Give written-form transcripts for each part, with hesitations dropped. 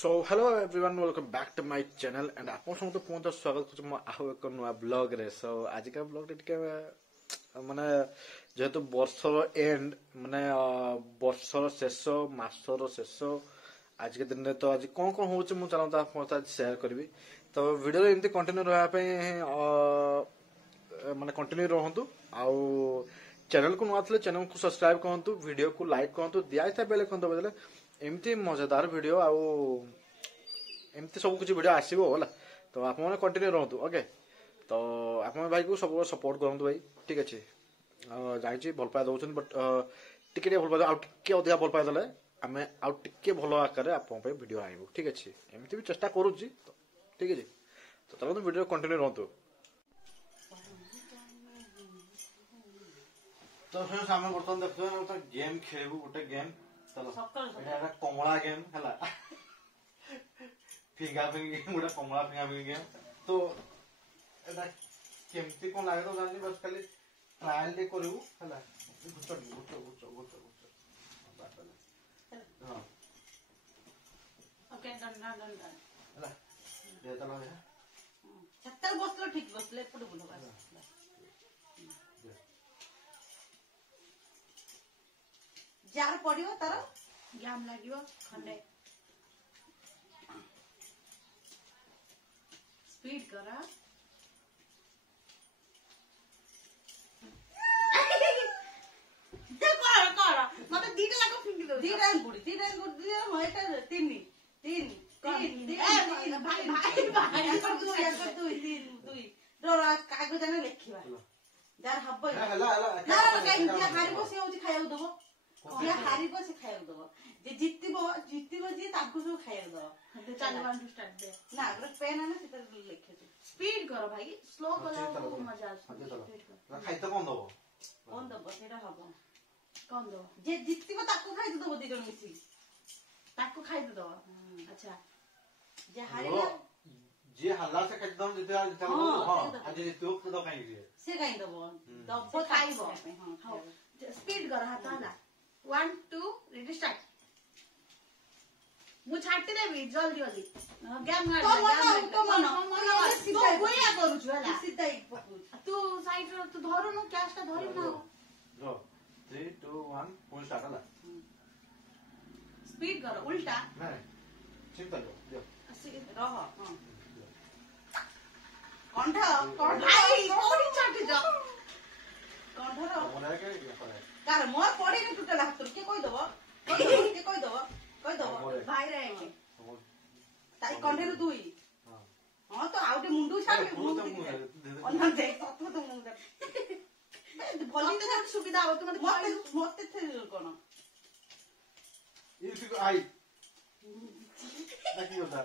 So hello everyone, welcome back to my channel and आपन समस्त पुनः स्वागत करछु म आहो एक नया ब्लॉग रे। सो आज का ब्लॉग टिके माने जेहेतु वर्षर एंड माने वर्षर शेष मासर शेष आज के दिन रे तो आज कोन कोन होउछ मु चलाउ ता आपन साथ शेयर करबी। तो वीडियो एमती कंटिन्यू रहा पे माने कंटिन्यू रहंतु आउ चैनल को नुआ चैनल को सब्सक्राइब करंतु, वीडियो को लाइक करंतु, दिया था बेले कोन बजले एमती मजेदार वीडियो आउ एमती सब कुछ वीडियो आसीबो होला। तो आप माने कंटिन्यू रहंतु ओके। तो आप भाई को सब सपोर्ट करंतु भाई, ठीक अछि। जाई भल पाए दउछन बट टिके भल पाए आउ टिके अधिका भल पाए दले आमे आउ टिके भलो आकार आपन पे वीडियो आइबो, ठीक अछि। एमती भी चेष्टा करूची तो ठीक अछि। तो चलो वीडियो कंटिन्यू रहंतु। तो फ्रेंड्स हम बर्तन देखतो तो गेम खेलबो गोटे गेम। चलो एटा कमला गेम हला फिंगा फिंगी गेम गोटे कमला फिंगा फिंगी गेम। तो एटा केमती कोन लागे तो जानि बस खाली ट्रायल दे करू हला गुचो गुचो गुचो गुचो गुचो हां ओके डन हला दे चलो है छत्तर बसलो ठीक बसले पड़ बोलो बस जार पड़ियो तार जाम लागियो खंडे स्पीड करा दे कर मते दीटा लागो फिंगी दो दीटा गुडी दियो होयटा तीन भाई दुई डोरा कागज ने लिखिबा जार हब्बो ना काई हारी बसी होची खाइउ दबो जे हारी बसी खाइउ दबो जे जितबो जे ताकू जो खाइउ दबो चल 1 2 स्टार्ट दे ना अगर पेन आने सितर लिखे स्पीड करो भाई स्लो कला को मजा आसे खाइ तो कोन दबो सेटा हबो कोन दबो जे जितबो ताकू खाइ दबो दी जण मिसी ताकू खाइ दबो अच्छा जे हारी जे हल्ला से एकदम जिते हां आज जितो तो काई दिए से काई दबो दबो खाइबो हां स्पीड कर हाथ हला 1 2 रेडी स्टार्ट मु छाटी देबी जल्दी जल्दी गेम मार तो गोया करू छु हला सीधा एक पकू तू साइड रो तू धरू न कैश ता धरी ना रो 3 2 1 फुल स्टार्ट हला स्पीड कर उल्टा नहीं सिंपल जो रह हां कंठा भाई कोडी छाटी जा कंठा रो मोरा के कार मोर पड़ी ने टूटला हाथ के कोई दबो कोई दबो भाई रे ताई कंठे रो दुई हां तो आउटे मुंडू छाटी अनहर दे तो मुंडा भली तो सुविधा हो तुम मते थे कोन इसी को आई देखियो दा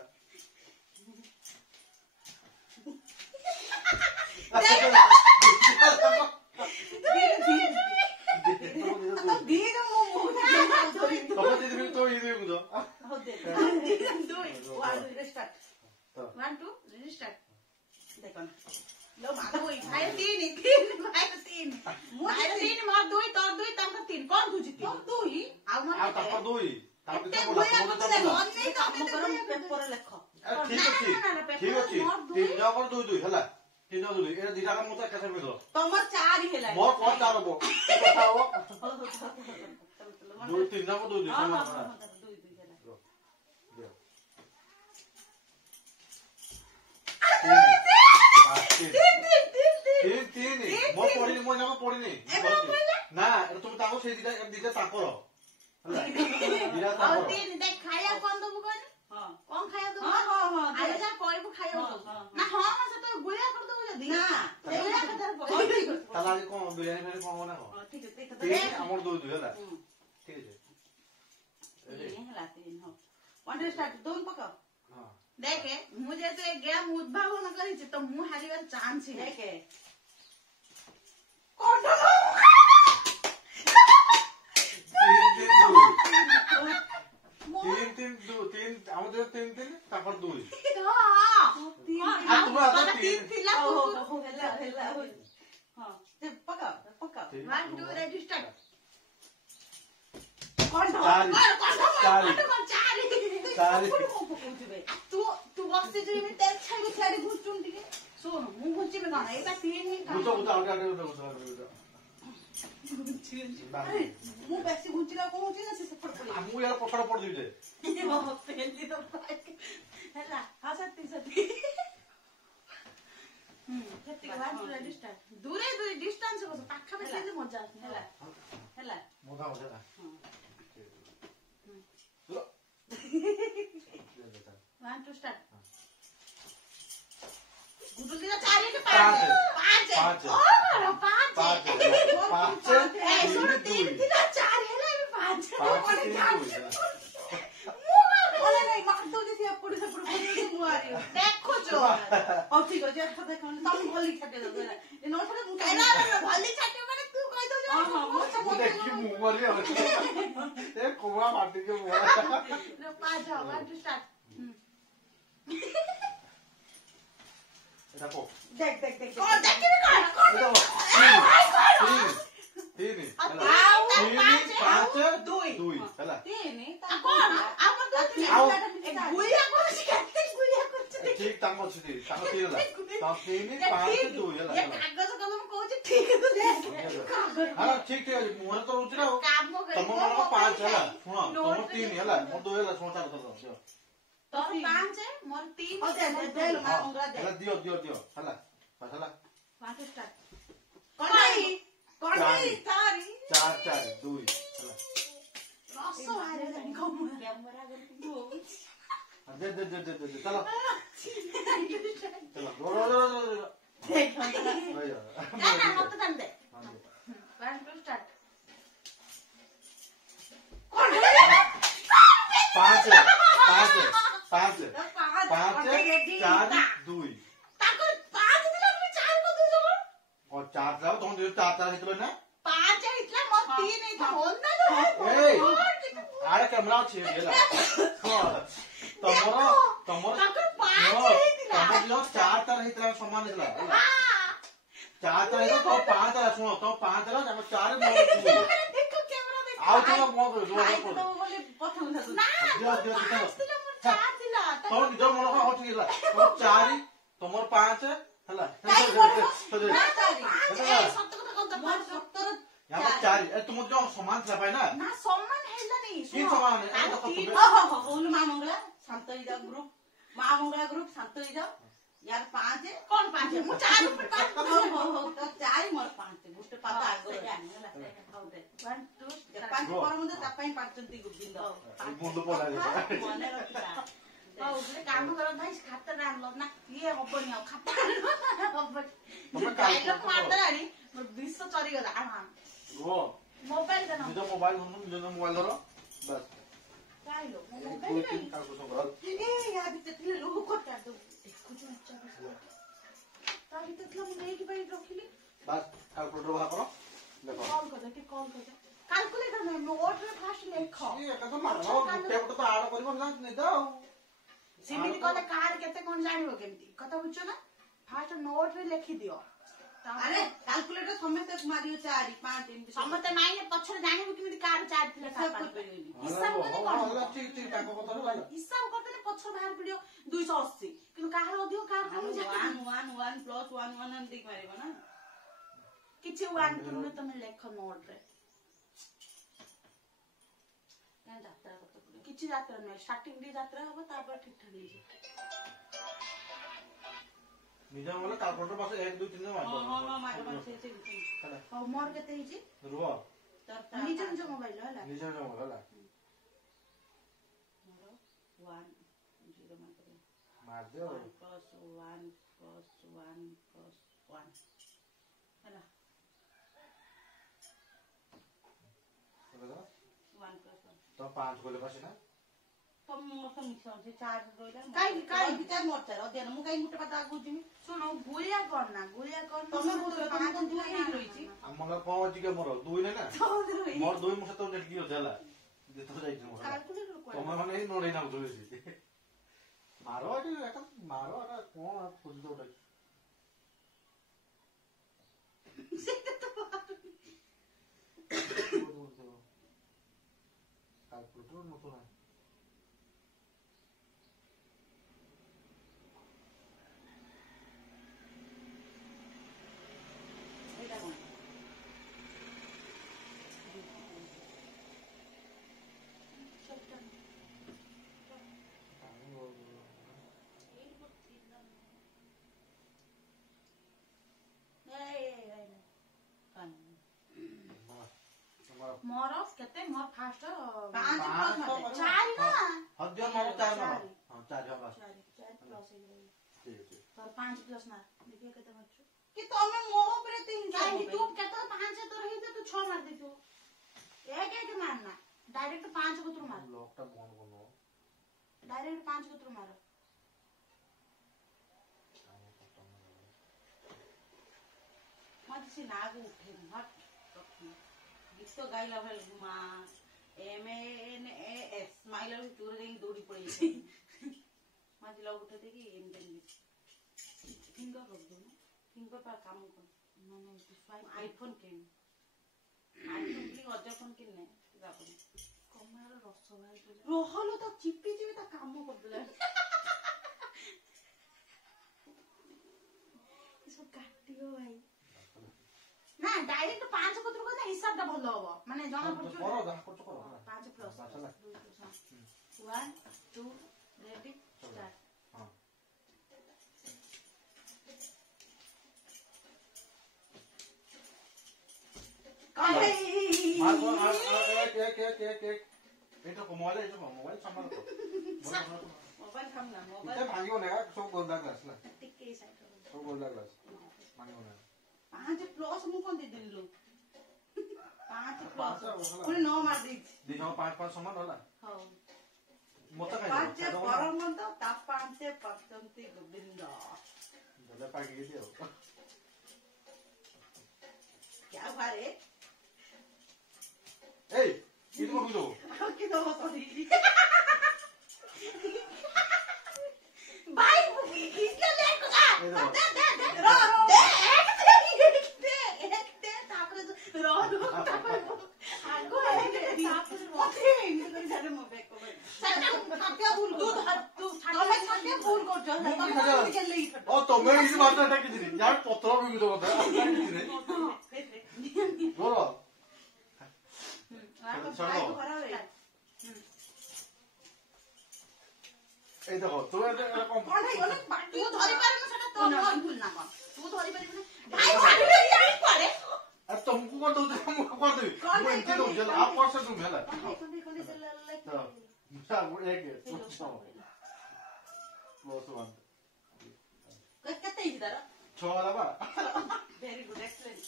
तमर चार ही हेला मोर कोन चार हो बताओ दो तीन ना दो हां तीन मोर पड़ी मोर ना पड़ी ना तुम ताको से दिदा ताको हला दिदा ताको तीन देख खाया कोन दबु कोन हां कोन खाया दबु हां आले जा कोइबु खाया ना हां से तो गुलिया कर दबु जदी ना गुलिया कर दबु ताला कोन बिरयानी में कोन ना हो ठीक है तीन हमर दो हला ठीक है ये हला तीन हो वन स्टार्ट दोन पका हां देखे मुझे तो एक गेम उद्भावन करी छ तो मु हारिबार चांस है देखे कोन तीन আমাদের तीन তারপর দুই हां तीन थिला हो हेला हां ते पका 1 2 रेडी स्टार्ट तू बक्सी जो में तेल छाई छाड़ी घुचुन टिके सुन मु घुची में गाना एटा तीन ही काम अरे मु बेसी घुचीला को होची ना से सफर पड़ी मु यार पछड़ पड़ दी दे ये बाबा पेली तो हैला हा सत्ती केते के वान पूरा डिस्टेंस दूरे दूरे डिस्टेंस को पाखा पे से मजा हैला हैला मजा मजा वन टू स्टार्ट गुडू के 4 के 5 5 सुन 3 3 4 हैला 5 ओले नहीं मार दो जैसे अपड़ी से पुड़ मुआरी देखो जो और ठीक है जे देखो तुम भली छाटे दो ये नो छाटे मु कहना भली छाटे माने तू कह दो हां हां मु देखी मुंह मारी ए कोवा माटी के मुंह नो 5 जाओ वन टू स्टार्ट देखो देख देख देख ओ देख के तीन पाँच दुई ହେଲା तीन कौन आप दो तीन गुलिया कौन सी कहते गुलिया कुछ ठीक तांग ଅଛି ତାଙ୍କ ତିନ ହେଲା ତା 3 5 2 ହେଲା ये कागज कलम कहू ठीक है हां ठीक ठीक ଅଛି मुहर ତ ରହୁଛି ନା ତମ ମାନଙ୍କ 5 ହେଲା ଶୁଣ ତମ 3 ହେଲା ମୋର 2 ହେଲା ଶୁଣ ଚାଲ ଚାଲ तोर 5 है मोर 3 हो दे दे लो मांगरा दे ହେଲା ଦିଅ ଦିଅ ଦିଅ ହେଲା ହେଲା 5 स्टार्ट कौन नहीं तारी 4 4 2 ହେଲା रस आरे जानी कैमरा गलती हो दे दे दे दे दे चलो चलो रो रो रो रो देख ना मत दन दे 1 2 स्टार्ट कौन 5 5 4 2 ताको 5 दिला में 4 को दू जब और 4 जाओ तुम 4 हितलो ना 5 है इतला मत 3 है तो होना ए आरे कैमरा अछि हेला हां तमरो ताको 5 है दिला तमरो जो 4 तर हितला समान हितला 4 तर हितला तो 5 तर सुनो तो 5 तर हम 4 मोर देखो कैमरा देख आओ चलो मोर दो तो बोले प्रथम था ना दियो 4 दिला तो निजो मन को होठी हिला तो 4 तमर 5 हला ना तारी ए सत्य কথা কথা मोर 70 यहाँ 4 ए तुम जो समान था पाए ना सम्मान हैला नहीं की समान है तो हो बोल मां मंगला शांतई जा ग्रुप मां मंगला ग्रुप शांतई जा यार 5 है कौन 5 है मु 4 ऊपर 5 हो तो 4 मोर 5 है गुटे पाता आगो जाने होला हाउ दे 1 2 5 पर मुझे तपई 5 ती गुबिंद मुंड पड़ा मने रखिता हो बोले काम करो भाई खाता रान लो ना ये हबनी आ खाता हबनी तुम डायलॉग मारता रानी मोर विश्व चरी गला हां वो मोबाइल देना निजो मोबाइल धरो बस काय लो मोबाइल नहीं काल को संभाल ए यार बितले लोग को कर दो देखो जो अच्छा ताली तकला मु नहीं कि भाई रखिली बस कैलकुलेटर बाहर करो देखो कॉल कर कैलकुलेटर में नोट में फास्ट लिखो ये एकदम मारलो गुटे गुटे तो आड़ करबो ना नहीं दो सिमिति कहले कार केते कोन जानिबो केमती कथा बुझछो ना फास्ट नोट रे लिखि दियो अरे कैलकुलेटर समस्त मारियो 4 5 एमती समस्त माइने पछरे जानिबो केमती कार 4 थिले हिसाब करनी ठीक ठीक ताको कथा लागो हिसाब करतले पछर बाहर पडियो 280 किंतु कार अधिक कार कम जाय 1 1 प्लस 1 1 एमती मारिबो ना किछि 1 2 में तमे लेखो नोट रे ना यात्रा करते पड़े किछि यात्रा नहीं स्टार्टिंग दी यात्रा हो तापर ठीक ठाक लीजिए निजा वाला कैलकुलेटर पास 1 2 3 मार हां मार से हां मोर केते हिची रुवा निजा जो मोबाइल होला निजा जो मोबाइल होला मोर 1 0 मार दियो 1 plus 1 हैला 1 plus 1 तो 5 गोले पास ना तो मोर मिक्स होचे 4 रोइला काई विचार मोर चार अध्ययन मु काई गुटे पता आगु जिमी सुनो गुलिया करना तमे बोल 5 दिन नहीं रहिची हमला पहुंच के मोर 2 ना मोर 2 मुसे तो नेट की हो जाला जे तो जाई मोर कैलकुलेटर को तमे माने नोडे ना जोइसी मारो अडी एकदम मारो अरे कोन आप खुद दो से तो নতুন এটা কোন ମୋର କେତେ ମୋର ଫାଷ୍ଟ 5 4 ନା ହଦିଅ ମୋର 4 ହଁ 4 ହଁ 4 ପ୍ଲସ୍ ହେଇଗଲା ଠିକ ଅଛି ତୋର 5 ପ୍ଲସ୍ ମାର ଦେଖିଆ କେତେ ମାରଛୁ କି ତମେ ମୋ ଉପରେ 3 କାଇଁ ତୁ କେତେ 5 ତୋର ହେଇతే ତୁ 6 ମାର ଦେଇଛୁ ଏକ ମାରନା डायरेक्ट 5 कतरू मार लॉक टा बंद करनो डायरेक्ट 5 कतरू मार मत से नाग उठे हट गीत तो गाइला भल मां एम एन ए एस स्माइलर चूर देई दौड़ी पड़ी मत लोग उठे थे कि एम देन फिंगर रख दो ना फिंगर पर काम कर माने आईफोन के आईफोन की अजय फोन के ने जाबो कमार रस भाई रोहलो तो चिपी चिपी ता काम कर देला इसको काटियो भाई ना डायरेक्ट 5 कतरू को हिसाब दा भलो हो माने जणा पड़छ करो दा करो 5 प्लस 1 2 रेडी स्टार्ट हां मार को एक एटा को मोबाइल संभाल को मोबाइल हम ना मोबाइल इते भांगियो ने सब गोंदा ग्लास ना टिके साइड सब गोंदा ग्लास भांगियो ने 5 प्लस मु कोन दे दिलु 5 प्लस पुनी 9 मार दी दिनो 5 समान होला हां मत काई 5 परम तो ता 5 परचंती गोविंद जले पागी दियो क्या भारे ए किन को बुझो कि तो सॉरी भाई किसने ले को दे रो दे तापर रो आगो तापर सारे मो बैक को सारे खाते भूल तू तमे खाते भूल कर जो तमे के ले ओ तमे इस बात टा कि दिनी यार पत्र भी दो बता बोलो এই দেখো তো এটা কম কোন है অনেক তুই ধরে পারে না সেটা তো না ভুল না কর তুই ধরে পারিস না ভাই ভাবি যাই পারে আর तुमको को दो हम को दे वो इनके दो जल आप पर से तुम हेला कोन तो मुसा वो एक प्लस 1 केते इधर 6 वाला बा वेरी गुड एक्सीलेंट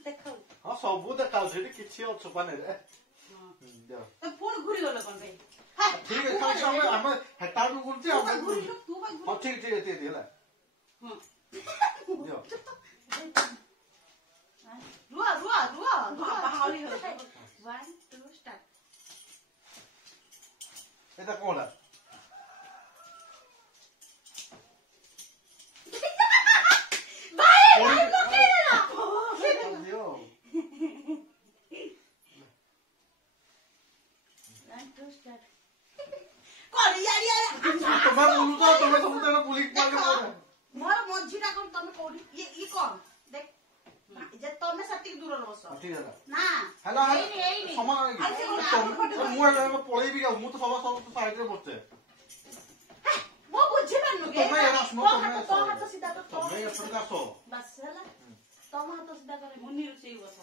देखो हां सब देखाउ सेठी किछि छुपा नै रे दे तो फोन घुरी गलो कोन भाई ठीक है खाली समय हम हटा दू गुलती हम घुरी तू भाई हां ठीक ठीक ठीक हेला हां दियो रुआ बाहरी हो 1 2 स्टार्ट এটা কোনটা भाई दियो कौन यार तुम्हारा बोलू तो तुम्हें सब देना पुलिस मार के बोल मोर मझीटा कोन तमे कोडी ये कौन देख जे तमे सती दूर बस ठीक है ना हेलो एई समान मु पळई भी मु तो सब तो साइड रे बसते वो बुझी बननु के तुम्हें ये सुनो तो हाथ सीधा तो तुम्हें ये सुन का सो बस हला तम हाथ सीधा करे मुन्नी से बस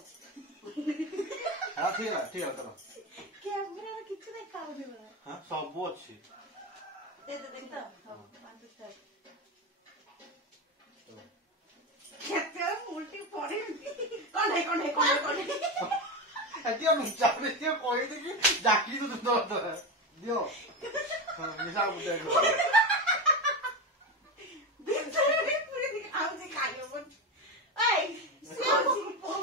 हां ठीक है चलो कैमरा किछ देखा होनी बला हां सब अच्छी दे तो हां 5 स्टार केते उल्टी पड़ी कौन है এতিয়া নুচাবে এতিয়া কই দেখি জাকি তো তো দিও হ্যাঁ মিশা বুঝে গো ভিতরে পুরি দিকে আউজি খাইও বল এই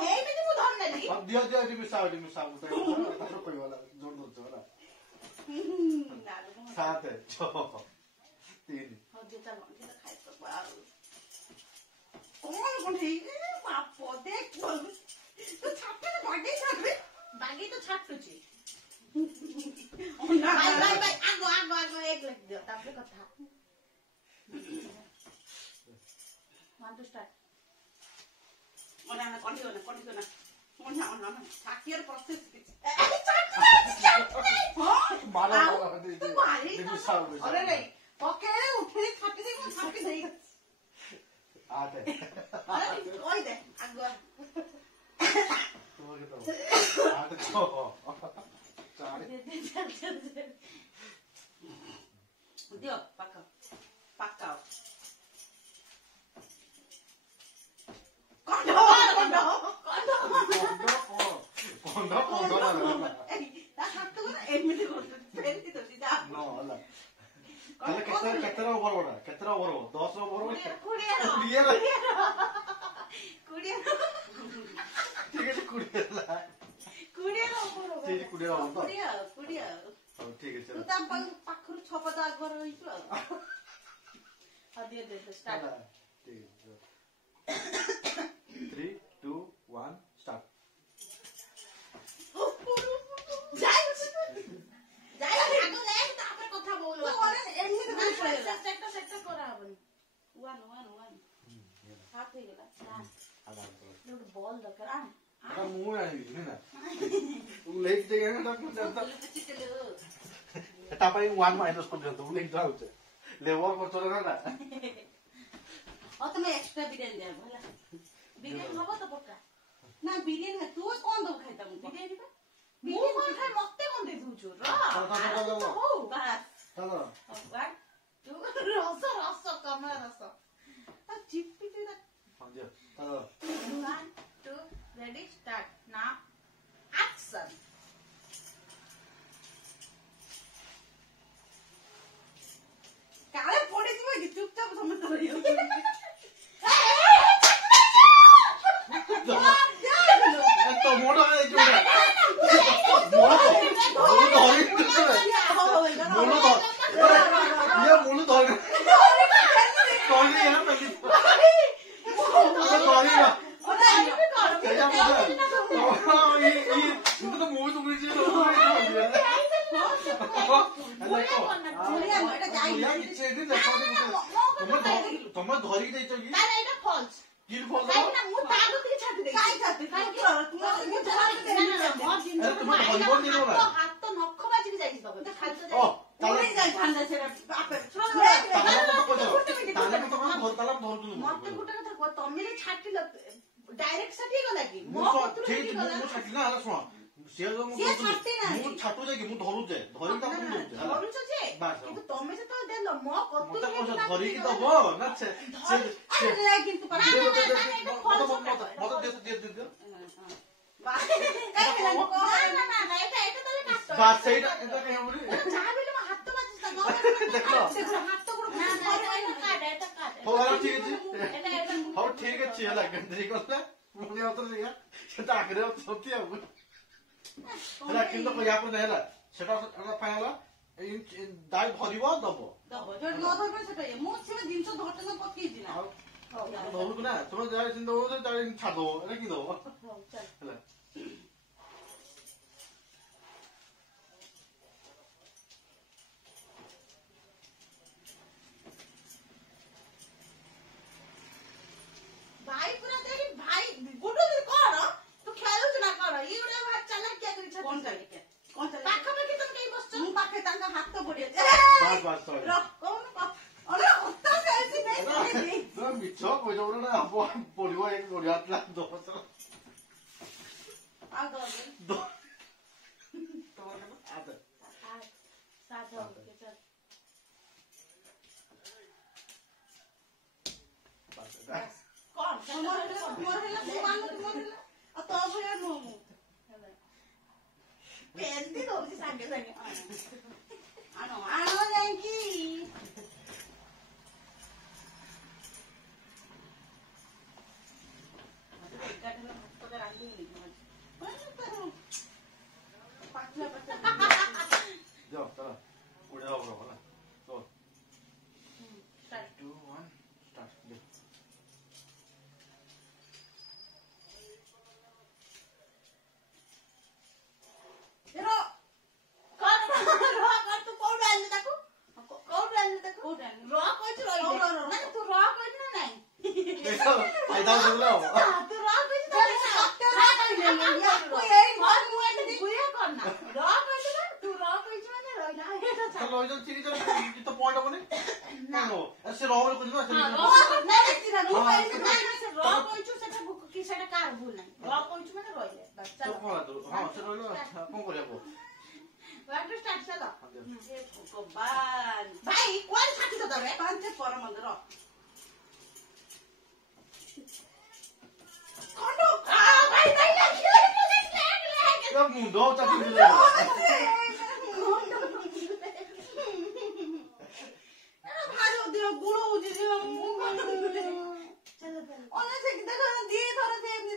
এই মিনি মু ধর নেলি দিও মিশা বুঝে তার কই वाला জোর ধরছো না সাত ছ তিন हो जेता लंगी खाइ तो बाल कौन है बाप देख तो छापे तो बागी तो छाटुची भाई आगो एक लिख दियो तापरे कथा 1 2 स्टार्ट ओना ना कंटिन्यू ना ओना ठाकियर प्रोसेस मारा अरे नहीं ओके उठे छाटी दे मैं छाटी दे आते अरे कोई दे आगो तुम्हारे तो आते तो चल दियो पक्का केतरा ओवर 10 ओवर ठीक है कुड़िया ठीक है चलो पाखरु छपद आगर होइछु आ दे स्टार्ट ठीक है 3 2 1 स्टार्ट बॉल दरकार आता मुंह आनी ना लेग दे ना डॉक्टर तापाई 1 माइनस कर दो लेग जाऊ छे लेवर कर चले ना তুমি এক্সট্রা বিরিয়ানি দেব ভালো বিরিয়ানি হবো তো পক্কা না বিরিয়ানি তুই কোন দব খাইতা বিরিয়ানি কা মু কোন খাই মতে কোন দে দুচু র হো বাস চলো 1 2 রস কমলা রস তা চিপি দে हाँ जी चलो 1 2 ready start now action काले पड़े जीव कि चुपचाप समझ रहियो तो मोटा है जो मोलू धर है पहले तो मूवी तो मुझे ତମେ ଧରିକି ଦେଇଛ କି ନାଇଁ ଏଟା ଫଲ୍ସ କିଲ ଫଲ କାଇଁ ନା ମୁଁ ତାକୁ ଟିକେ ଛାଟି ଦେଇ କାଇଁ ଛାଟି କାଇଁ କି ମୁଁ ଧରିକି ଦେଇ ମୋ ଜିନିଷ ତମେ ଧରିବ ନି ନା ହାତ ନଖ ବାଜିକି ଯାଇଛି ତମେ ଖାଲି ଓ ତାଲେ ଯାଇ ଥାନ୍ତା ସେଟା ଆପେ ତାଲେ ତ କଣ ଧର ତାଲା ଧରୁଛୁ ମତେ ଗୋଟେ କଥା କହ ତମେ ଛାଟିଲ ଡାଇରେକ୍ଟ ଛାଟି ଗଲା କି ମୋ ମୁଁ ପତ୍ର ଠିକ ମୁଁ ଛାଟି ନା ହେଲା ଶୁଣ ସିଏ ଯୋଉ ମୁଁ ଛାଟୁ ଯେ କି ମୁଁ ଧରୁଛେ ଧରିକି ତାକୁ ଦଉଛେ ହେଲା ଧରୁଛ ଯେ କିନ୍ତୁ ତମେ ଯେତେବେଳେ ଦେଲ ମୋ ପତ୍ର ମତେ କହୁଛ ଧରିକି ଦବ ନା ସେ ଆରେ କିନ୍ତୁ ମତେ ଦିଅ ବାସ୍ ସେଇଟା ଏଟା କାଇଁ ହବନି ହାତ ବାଜିଛି ହଉ ଠିକ ଅଛି ହେଲା କେମିତି ଗଲା ପୁଣି ଅତ ସେଟା ଆଗରେ ଅଛନ୍ତି ଆଉ ହେଲା କିନ୍ତୁ ୟା ପରେ ହେଲା ସେଟା ପାଇଁ ହେଲା ଦାଇ ଧରିବ ଦବ ମୁଁ ସେ ଜିନିଷ ଧଟନ ପକେଇଛି ନା ଧରୁଛୁ ନା ତମେ ଯାହା ଦବ ଛାଡିଦବ ଏଟା କି ଦବ ହେଲା भाई पूरा तेरी भाई गुडू कौन तू खेलुच ना कौन ये उड़े बात चला क्या करी छ कौन चले पाखा पाखी तुम कहीं बसछ मु पाखे तांका हाथ तो पड़ियो बस बस सॉरी रो कौन अरे उत्ता से ऐसी नहीं तो मिछो पइजो ना अब पड़ियो एक बढ़िया प्लान दो आ दो तो आते साथ हो के चल बस कौन तुम्हारे हेला तुम्हारे हेला आ तो भया नो मु पेंदी दो जी सांगे आनो जाएंगी गाठला भक्त रांधी पाछला जाओ चलो उड़े आओ होला तो स्टार्ट 2 1 स्टार्ट हेरो फायदा हो गया तू रह कुछ तो सत्य रह कहले या कोई एई मन मुए तो बुया करना रह कहले ना तू रह कुछ माने रहिला एटा तो लय जो चिरी जो तो पॉइंट होने ना नो से रोल कुछ ना से ना चिरा नु कहले ना से रह कहछु सेटा कि सेटा कार भूल नहीं रह कहछु माने रहिले बस तो चल कोला तो हां से रोल कोन करिया को वाटर स्टार्ट चला हे भगवान भाई कोन छाती तो रे पांच पर मंदिर कोंडो भाई नहीं लग तो मुंडो चाटी दे भाजो दियो गुड़ो उजी दियो चलो ओने से देखो दी थोड़ा से एमनी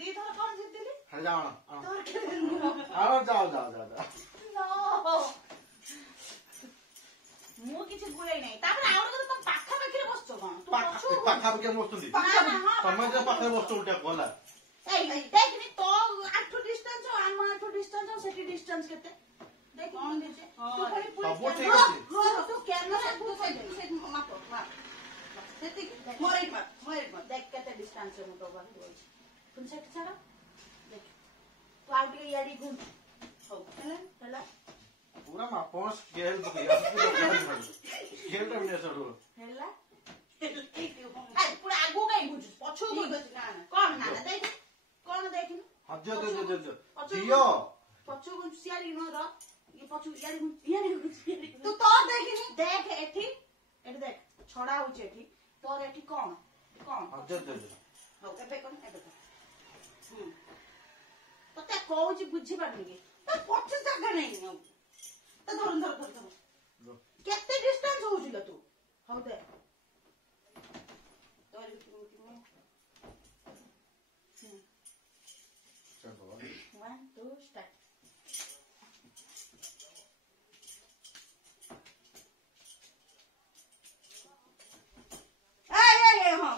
दी थोड़ा कौन जीतली हट जाओ ना आओ जाओ जाओ जाओ नो मु किछि गुळै नै तापर आवड तो पाखा पाखरे बसछो कोन तू पाखा के बसुंदी तमे जे पाखरे बसतो उठा कोला ए देखनी तो 8 डिस्टेंस आम 8 डिस्टेंस सेटी डिस्टेंस केते देख कोन दिजे तू कोई सब ठीक अछि तू कैमरा तू से माप सेटी मोरेट मत देख केते डिस्टेंस मु तो बात होई तुम सेट छाड़ा देख तू आउट के यारी घुम हो हला पूरा मापोन स्केल बकिया स्केल टा ने सरो हला ए पूरा आगु काई बुझ पछो बुझ ना कोन ना देख कोन देखिनु हज्जो दे जियो पछो गुन सियारी न र ये पछो यारी तू तो देखिनु देख एठी एठी देख छडा हो एठी तोर एठी कोन हज्जो दे हो एबे कोन एबे तते कहूची बुझी पारनी के तो पछो जगह नहीं हो तो धर केते डिस्टेंस होउजिल तू हो दे तोर चल बाबा 1 2 स्टार्ट ए हां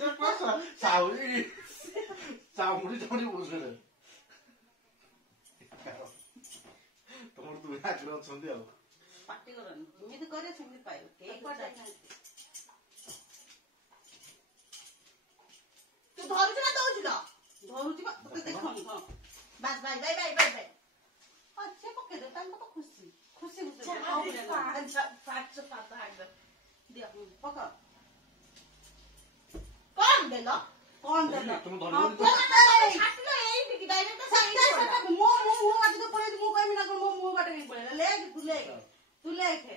तो पासा साउरी जोनी बुझले तमर तू आग्रह छंदी आ पार्टी करन एमिति करे सेमिति पाइल के पटा तू धरुछ ना दउछ ना धरुछ बा तो देखनी हां बस बाय अच्छे पके दे तन तो खुशी खुशी पाँच पाता आगे दिया पका कौन देला तुम धरो छाटलो एई टिकी डायरेक्ट सही मो आज तो पळे मो कमी ना मो बाटे नहीं पळे ले तू ले थे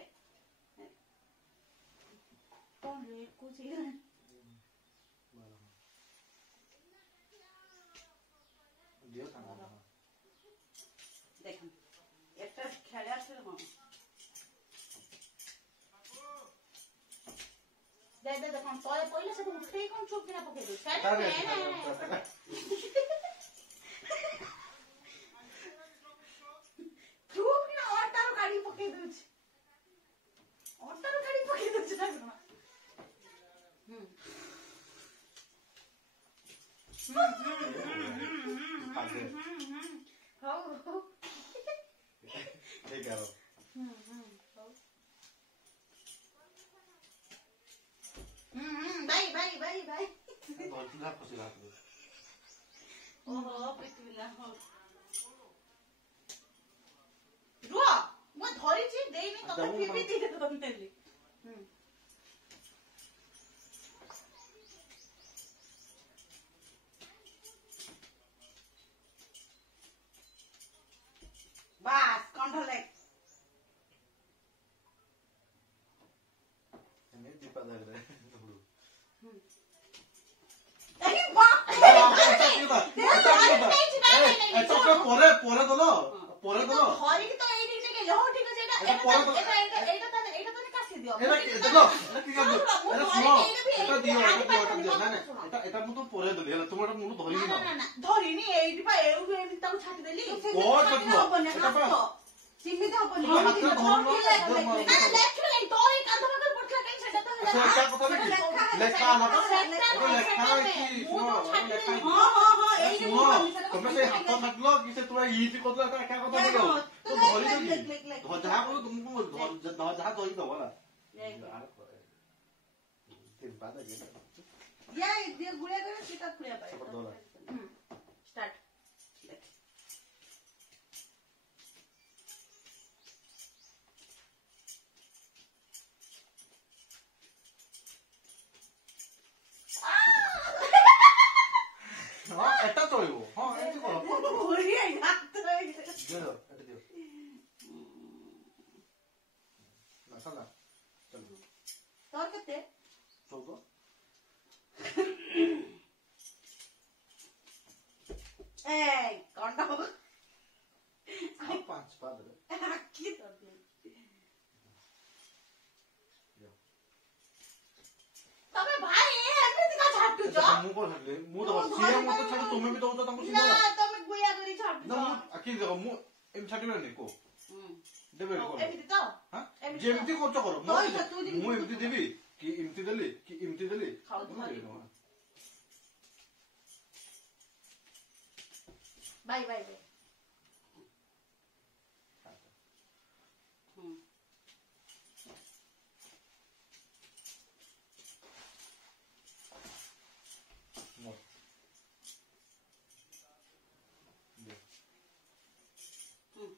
कौन रे कुछ ही दियो खाना देख একটা খেলে আসলে মামা दे हम तोरे पहिले से उठे कोन चुप किना पके दे चुप किना ऑटो गाड़ी पके दे ऑटो गाड़ी पके दे हो ठीक है भाई बहुत ना खुशी बात है ओहो पितुला हो रुआ मो धरी छी देइनी तो फिर भी देली बस कंट्रोल मैं दीपा दे रहे পরে দলো হরি তো এই দিকে গেল হো ঠিক আছে এটা তো কাছে দিও এটা দেখো এটা কি করব এটা দিও না এটা মু তো পরে দেলি হলা তোমার মু ধরি না না ধরিনি এইটি পা এউটি তাও ছাটি দেলি ও ছাটি এটা পা সিমিত হবনি না লেখলো এই তোই কাঁধ পাকর পড়লা কাই সেটা তো আচ্ছা কথা নাকি লেখা না এটা লেখা কি শুনো লেখা हां এই যে তুমি সেই হাত থাকলো কি সে তোরা ইটি কত একা কথা বলো তো ধরি দেবি ধরা বলো তুমি ধরা ধরি দাও না আর তিন পাতা গেল ये गुड़िया करे सीता गुड़िया पाए स्टार्ट हां एटा चलिबो हां एति करो गुड़िया याद तो दियो एटा दियो ना साला चल तोर केते 14 ए कोंडा हो 5 बाद रे की तो तबे भाई एमती का छाटू छ मु को छाडले मु तो सीए मु तो छाडू तुमे भी दउछ तांको ना सीधा तमे गुया करी छाटू ना आकी देखो मु एम छाडले नै को देबे को एमती तो हां जेमती खर्च करो तो तू मु एमती देबी कि एमती देली कि एमती देली खाओ धरी बाय बाय बाय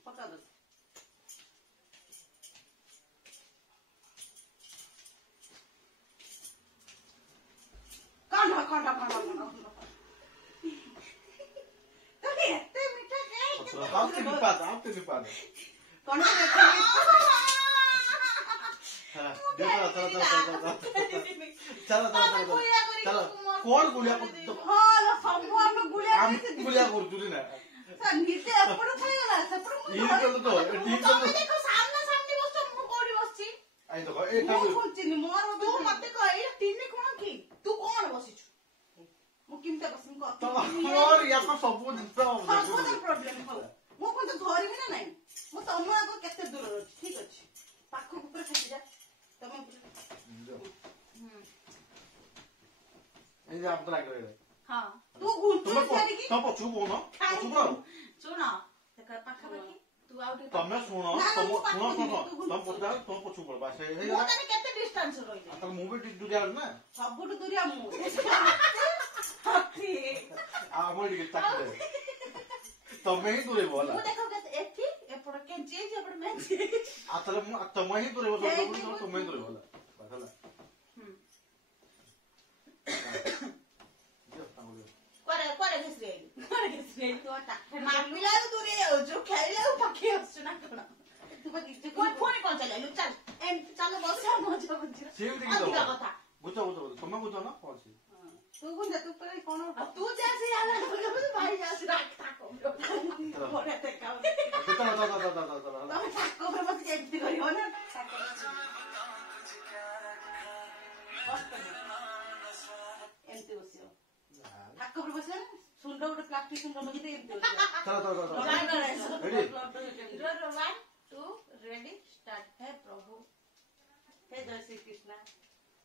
पका दो कांडा कांडा कांडा कांडा तो एते मीठा के आपते निपाद कांडा चलो कौन गुलिया हां सब हम गुलिया गुलिया करतुली ना नीचे एपड़ खाइला सेपड़ ये तो ठीक तो देखो सामने सामने बस मु कोडी बसची आई देखो ए मु खोचिनी मोर तू मते कहि तिनी कोन की तू कोन बसिछु मु किमते बसिम को तो और या को सब दिन प्रॉब्लम हो मु कोन तो धरि भी ना नहीं मु तम आगो केते दूर अछि ठीक अछि पाखो ऊपर खसि जा तम ए आप तो लाग रे हां तू गुंतु छाड़ी की तो पछु बोनो पछु बोनो सुनो देखा पाखा पाखी तू आउट तमे सुनो तुम पछा तुम पछु बोल बस हे मु तने केते डिस्टेंस रहिले आ तो मु भी दुरिया ना सबुठ दुरिया मु आमर के तक दे तमे ही दूरे बोला मु देखो के एठी एपड़ के जे एपड़ में आ तमे ही दूरे बोला तमे दूरे बोला बसला कोरे घिसरे तो मारमिला दूरे जो खेले पके हसु ना कोन तू बगी कोन फोन कोन चले लु चल एम चलो बस मजा बंजी सेम देखि दो कथा बुझो तुम बुझो ना कौन सी तू बुझा तू पर कोन तू जैसे आला भाई जैसे राख थाको कोरे ते का चलो तो थाको पर मत एमती करियो ना एमती बसियो थाको पर बसियो सुंदर गोटे प्लास्टिक सुंदर मगिते एमती चलो रेडी 1 2 रेडी स्टार्ट हे प्रभु हे जय श्री कृष्ण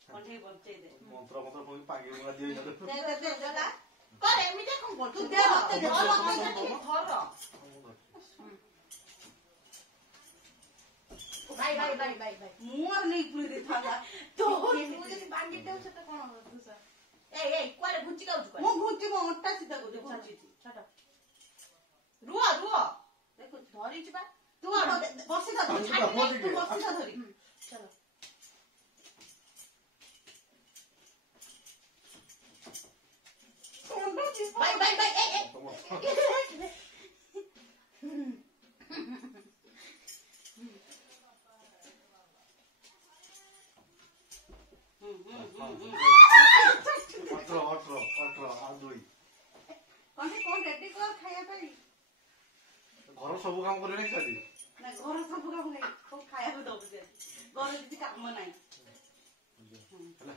कंठे बंचे दे मंत्र कोई पागे मुला दियो दे जला कर एमिते कोन बोल तू दे हाथ धर बाय मोर नहीं पुरी दे थाला तो मुझे बांगी देउ से तो कोन हो दूसरा ए कोरे घुंची काउ छु मो घुंची मो ओटा सीधा को देखो छट रुआ देखो धरी छिबा तू बसी था छाड़ी तू बसी था धरी चलो बाय कौन रेडी कर खाया पाई घर सब काम करे नहीं खाली ना घर सब काम नहीं तो खाया को दो दे घर जी काम नहीं चला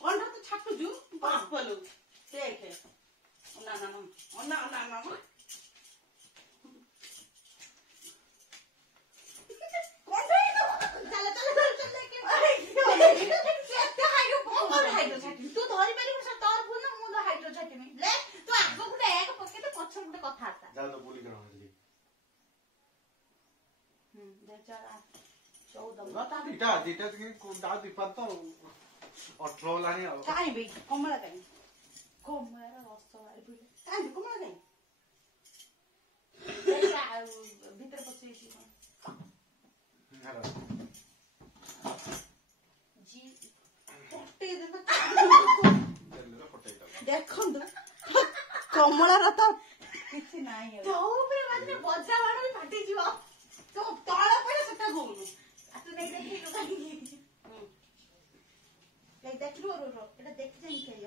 କଣ୍ଢ ତ ଛାଟୁଛୁ ପାପଲୁ ଦେଖେ ଅନା ନାମ ଅନା ଅନା ନାମ କମଳା କାଇଁ କମଳାର ରସ ବାହାରି କାଇଁ କମଳା କାଇଁ ଭିତରେ ପଶିଯାଇଛି ଦେଖନ୍ତୁ କମଳାର ତ କିଛି ନାହିଁ ବଜା ବାଣ ବି ଫାଟିଯିବ ତୁ ତଳ ପରେ ସେଟା କହୁନୁ ତୁ ନେଇ ଦେଖିଲୁ କାହିଁକି ଦେଖିଲୁ ଏଟା ଦେଖି ଯାଇ ଖାଇବ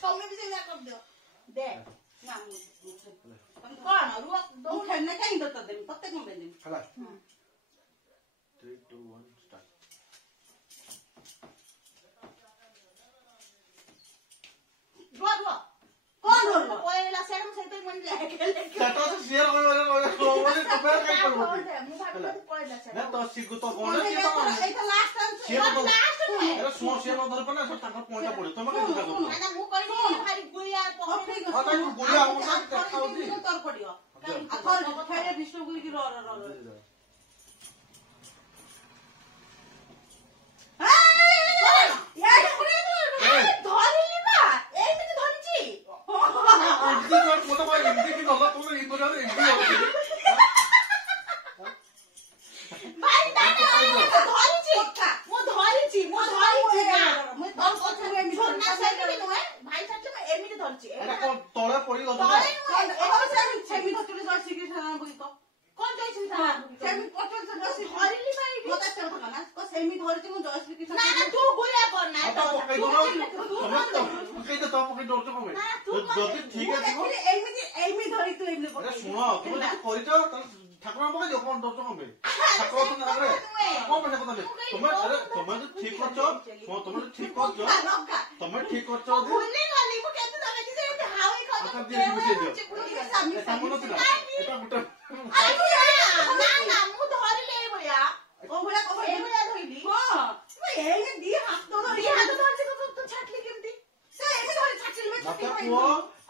ତମେ ବି ସେଇଆ କରିଦିଅ ଦେ ନା କଣ ରୁହ ଦଉ ଖେଳନା କାହିଁ ତତେ ଦେବି ତତେ କଣ ଦେବି ହେଲା 3 2 1 ଷ୍ଟାର୍ଟ ରୁହ ରୁହ କଣ ରୁହ ପଳେଇଲା ସେଟା ମୁଁ ସେଇପାଇଁ ମନ ସେଟା ତ ସିଏ ମୁଁ ଭାବିଲି ପଳେଇଲା ସେଟା ନା ତ ସିଗୁ ତ କଣ ଏଇଟା ଲାଷ୍ଟ ସିଏ ତ ଲାଷ୍ଟ ଏଟା ସୁଅ ସିଏ ନ ଧର ପନା ତାଙ୍କ ପଏଣ୍ଟ ପଡେ ତମେ କେମିତି କର ନା ମୁଁ କହିଲି ଭାରି ଗୁଳିଆ ପକେଇ ହଁ ତାକୁ ଗୁଳିଆ ହଉ ନା ଦେଖାଉଚି ତର ପଡିବ ଆଥର ଖେଳେ ବିଷ୍ଣୁ ଗୁଳି ର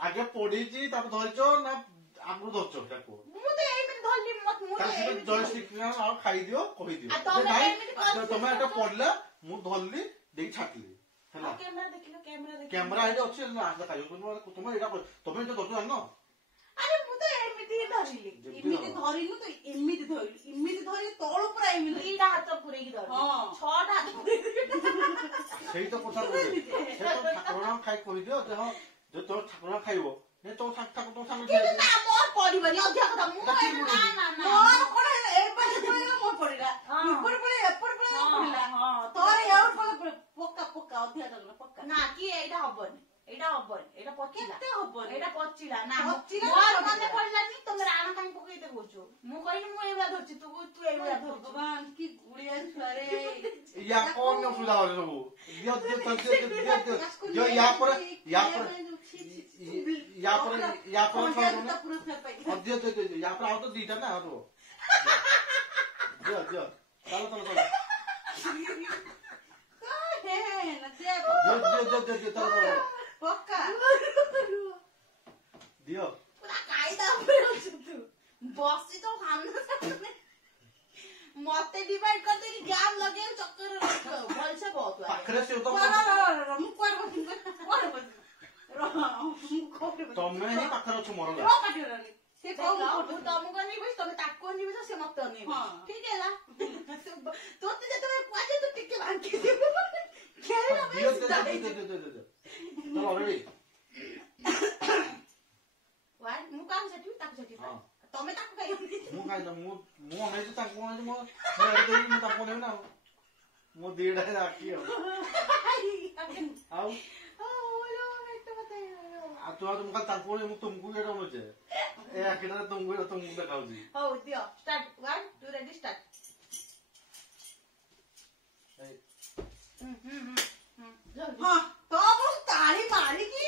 आगे पड़ी धरच ना आगु धरच खाई दियो कही दियो तुम एटा पड़ला मु धरली देख छाटली कैमरा अच्छे तुम तुम जो धरु जान अरे मु तो एमिति धरिली एमिति धरिनु तो एमिति धरिली एमिति धरि तळ पुरा एमिति एटा हाथ पुरै की धर हां छटा हाथ पुरै सेही तो कथा कहले से तो ठाकुर खाई कहि दियो जे हां जो तो ठाकुर खाइबो ने तो ठाकुर तो सामने जे ना मोर पडिबनी अधिक कथा मु ना ना मोर कोन ए पासे पडिला मोर पडिला ऊपर पडे एपर पडे पडिला हां तोर एउट पडे पक्का पक्का अधिक कथा पक्का ना की एटा हबनी एटा पचिला केते हबनी एटा पचिला ना मोर मने पडलानी तुम राणा काई पकई दे बोचो मु कहिनी मु एबा धरछि तू एबा धर भगवान की गुड़िया छुआरे या कोन न सुधा हो सब जो या पर या पर आओ तो दीटा ना हो जो चलो जो पक्का दियो पूरा कायदा ऊपर अछि तू बसी तो हमने मते डिवाइड कर दे गैप लगे चक्कर बोल से बहुत है पाखरे से तो मु कोर तमे ही पाखरे छ मोर रो पाखरे से को तुमको नहीं बस तमे ताको नहीं बस से मत नहीं ठीक है ला तो जते पाजे तो टिके बांकी खेल ना चलो रेडी ତମେ ତାକୁ ଖାଇବନି ମୁଁ ଖାଇଲା ମୁଁ ଅନେଇଛି ତାଙ୍କୁ ଅନେଇଛି ମୁଁ ତାଙ୍କୁ ଅନେଇବି ନା ମୋ ଦିଟା ଆଖି ଆଉ ତୁ ମୁଁ ଖାଲି ତାଙ୍କୁ ମୁଁ ତୁମକୁ ଏଇଟା ଅନେଇଛେ ଏ ଆଖିଟା ତୁମକୁ ଦେଖାଉଛି। ହଉ ଦିଅ ଷ୍ଟାର୍ଟ 1 2 ରେଡି ଷ୍ଟାର୍ଟ। ହଁ ତ ମୁଁ ତାଳି ମାରିକି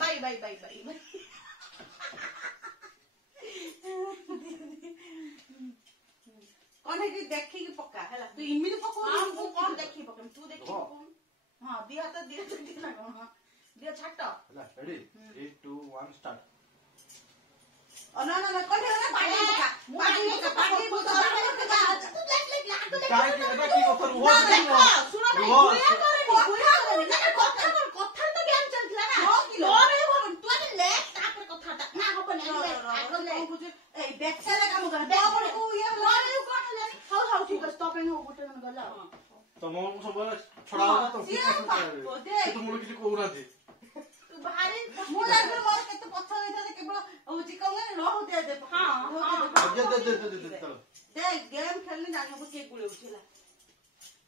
ବାଇ ବାଇ ବାଇ ବାଇ କଣ ହେଇକି ଦେଖିକି ପକା ହେଲା ତୁ ଏମିତି ପକଉଛୁ ମୁଁ କଣ ଦେଖିକି ପକେଇବି ତୁ ଦେଖିକି ହଁ ଦି ହାତ ନା କଣ ହଁ ଦିଅ ଛାଟ ହେଲା ରେଡି 3 2 1 ଷ୍ଟାର୍ଟ। ନା କଣ ହେଲା ପାଣି ପକା ମୁଁ ପାଣି ପକା ତୁ କାଇ କି ଏଟା କି କଥା ରୁହ ଶୁଣ କଥା ତ ଜ୍ଞାନ ଚାଲିଥିଲା ନା ଲୋରେ ଭରନ ତୁ ଆରେ ଲେ ତାପରେ କଥାଟା ନା ହବନି ଏଇ ବେକ୍ସରେ କାମ କର ତାପରକୁ ଇଏ ଲୋରେ କଣ ହେଲା ହଉ ଠିକ ଅଛି ତୋ ପାଇଁ ହଉ ଗୋଟେ ଜଣ ଗଲା ତମ ସବୁବେଳେ ଛଡା ହଉନା ତ ତୁ ମୋର କିଛି କହୁନାହାନ୍ତି ଭାରି ମୁଁ ଲାଗିଲା ମୋର କେତେ ପଛ ହେଇଥାଏ କେବଳ ହଉଛି କଣ ରହୁ ଦେ ହଁ ଗେମ୍ ଖେଳିଲେ ଜାଣିହବ କିଏ ଗୁଳି ଉଠିଲା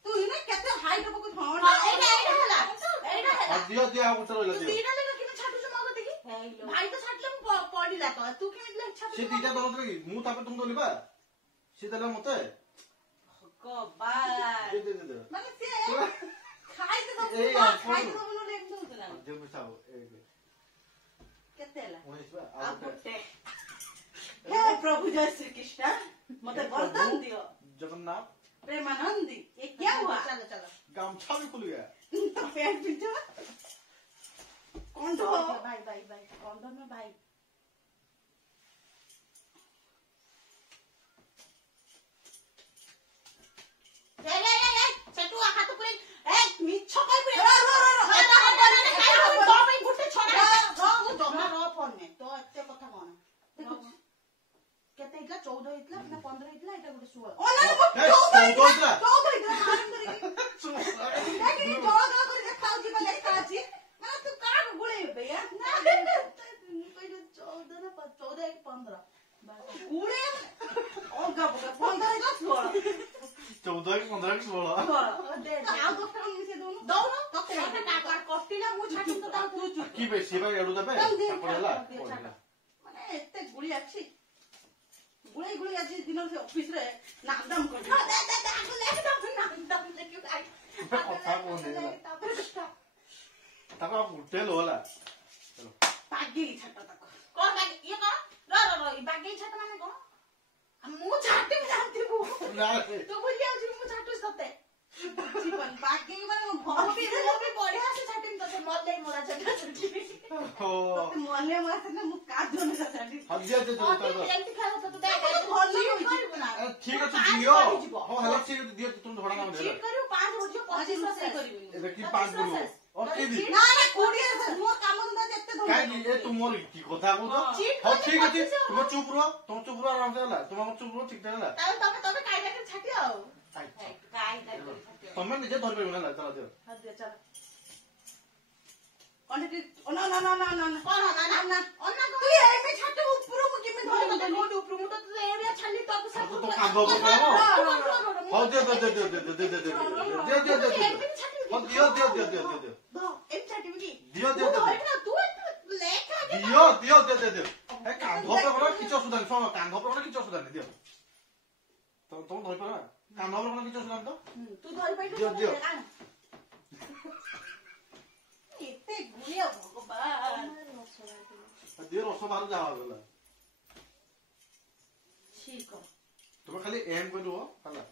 ତୁ ଇନେ କେତେ ହାଇଟ୍ ପକଉ ଏଇଟା ହେଲା ଦିଅ ଆଉ ଗୋଟେ ରହିଲା ଦିଅ ଦିଟା ଲେଖା କେମିତି ଛାଡୁଛୁ ମୋ କତିକି ଭାଇ ତ ଛାଡିଲେ ମୁଁ ପଡିଲା ତ ତୁ କେମିତି ଛାଡୁଛୁ ସେ ଦିଟା ଦଉଥିଲେ କି ମୁଁ ତାପରେ ତୁମକୁ ଦେଲି ବା ସେ ଦେଲା ମତେ ମାନେ ସେ ଖାଇତେ ଦବୁ ବୋଲି ଏମିତି ହଉଥିଲା କେତେ ହେଲା 19 ବା ଆଉ ଗୋଟେ हे प्रभु जय श्री कृष्ण मते वरदान दियो जगन्नाथ प्रेमानंदी ये क्या हुआ चलो गामछा भी खुल गया तो पैर पीछे कौन तो भाई कौन तो में भाई ए चटू हाथ पूरे ए मिछो कई पूरे गुटे छोड़ा जमा रो फोन में तो एते कथा कोन केते इतला 14 इतला ना 15 इतला एटा गुटे सुआ ओ ना 14 इतला मारन करी लेकिन जोग करी देखाउ जी बले खाची ना तू का गुळे भैया ना कहिलो 14 ना 14 एक 15 गुळे ओ गा 15 इतला 16 14 15 16 दे आ दोस्ता मिसे दोनो तो का कटिला मु छाटी तो ता तू की बे सेवा एडु दबे पड़ला माने एते गुळी अछि गुळी आज दिन से ऑफिस रे नामदाम कर दे आगु ले नामदाम लेके आई कथा कोन दे ताको होटल होला चलो बागी छाटा ताको कोन बागी ये कोन रो बागी छाटा माने कोन मु छाटी जानती मु ना तो बोलिया जे मु छाटू सते जीवन बागी माने भी बढ़िया से छाटी तो मल्ले मोरा छाटा हो तो मल्ले मोरा से मु कादो न छाटी हदिया दे दो एंटी खाला तो भल्ली करबो ना ठीक अछि दियो हो हला ठीक दियो तुम धडा ना दे ठीक करू 5 हो जो 25 से करबो ए की 5 करू और की दी ना ना 20 से मो काम धंदा जत्ते धंदा काई ए तुम मोर की कथा को तो हो ठीक अछि तुम चुप रहो आराम से हला तुम चुप रहो ठीक हला तबे काई लेके छाटी आओ काई लेके छाटी तमे निजे धर पे ना चला दे हदिया चल कोन ना कोन तू एमे छाटू ऊपर मु किमे धर कोन ऊपर मु तो एरिया छाली तो सब तो कांदो बोलाओ हो दे हो दियो एम छाटी की दियो तू लेखा दियो ए कांदो पर बड़ा किछ सुधान सुन कांदो पर बड़ा किछ सुधान दियो तुम धर पे ना कांदो पर बड़ा किछ सुधान तो तू धर पाइ दियो एते गुलिया भगवान दियो रस बाहर जा होला ठीक हो तुम खाली एम करू हला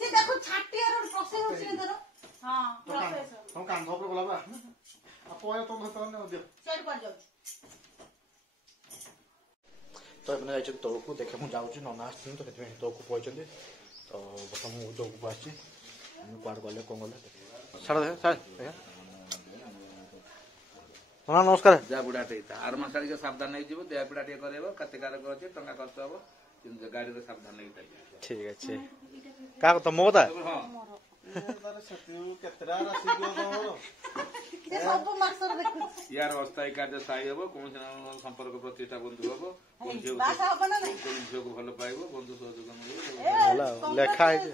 से देखो छाटी और प्रोसेस होची नदर हां प्रोसेस तुम कांदो पर बोला बा अपोय तुम तो न दियो चल पर जाऊ तो मैंने जाइए तौक देखे मुझे जाऊँगी नना आसती तो से तौक पहुँचते तो बता मुझे तौक को आसी कौड़ गले कौन गले छाड़ दे नना नमस्कार जा बुढ़ाटे आर मास आड़ सावधान हो देह पीड़ा टे कर क्षतिकारक अच्छे टाँग खर्च हम କିନ୍ତୁ ଗାଡିରେ ସାବଧାନ ଲାଗି ଚାଲିବ। ଠିକ ଅଛି କାହା କଥା ମୋ କଥା ହଁ କେତେଟା ରାଶି ତମର ସେ ସବୁ ମାସରେ ଦେଖୁଛି ୟାର ଅସ୍ଥାୟୀ କାର୍ଯ୍ୟ ସ୍ଥାୟୀ ହବ, କୌଣସି ସମ୍ପର୍କ ପ୍ରତିଷ୍ଠା ବନ୍ଧୁ ହବ, ବାସ ହବ ନା ନାଇଁ କୌଣସି ଝିଅକୁ ଭଲ ପାଇବ, ବନ୍ଧୁ ସହଯୋଗ ମିଳିବ। ଭଲ ଆଉ ଲେଖା ହେଇଛି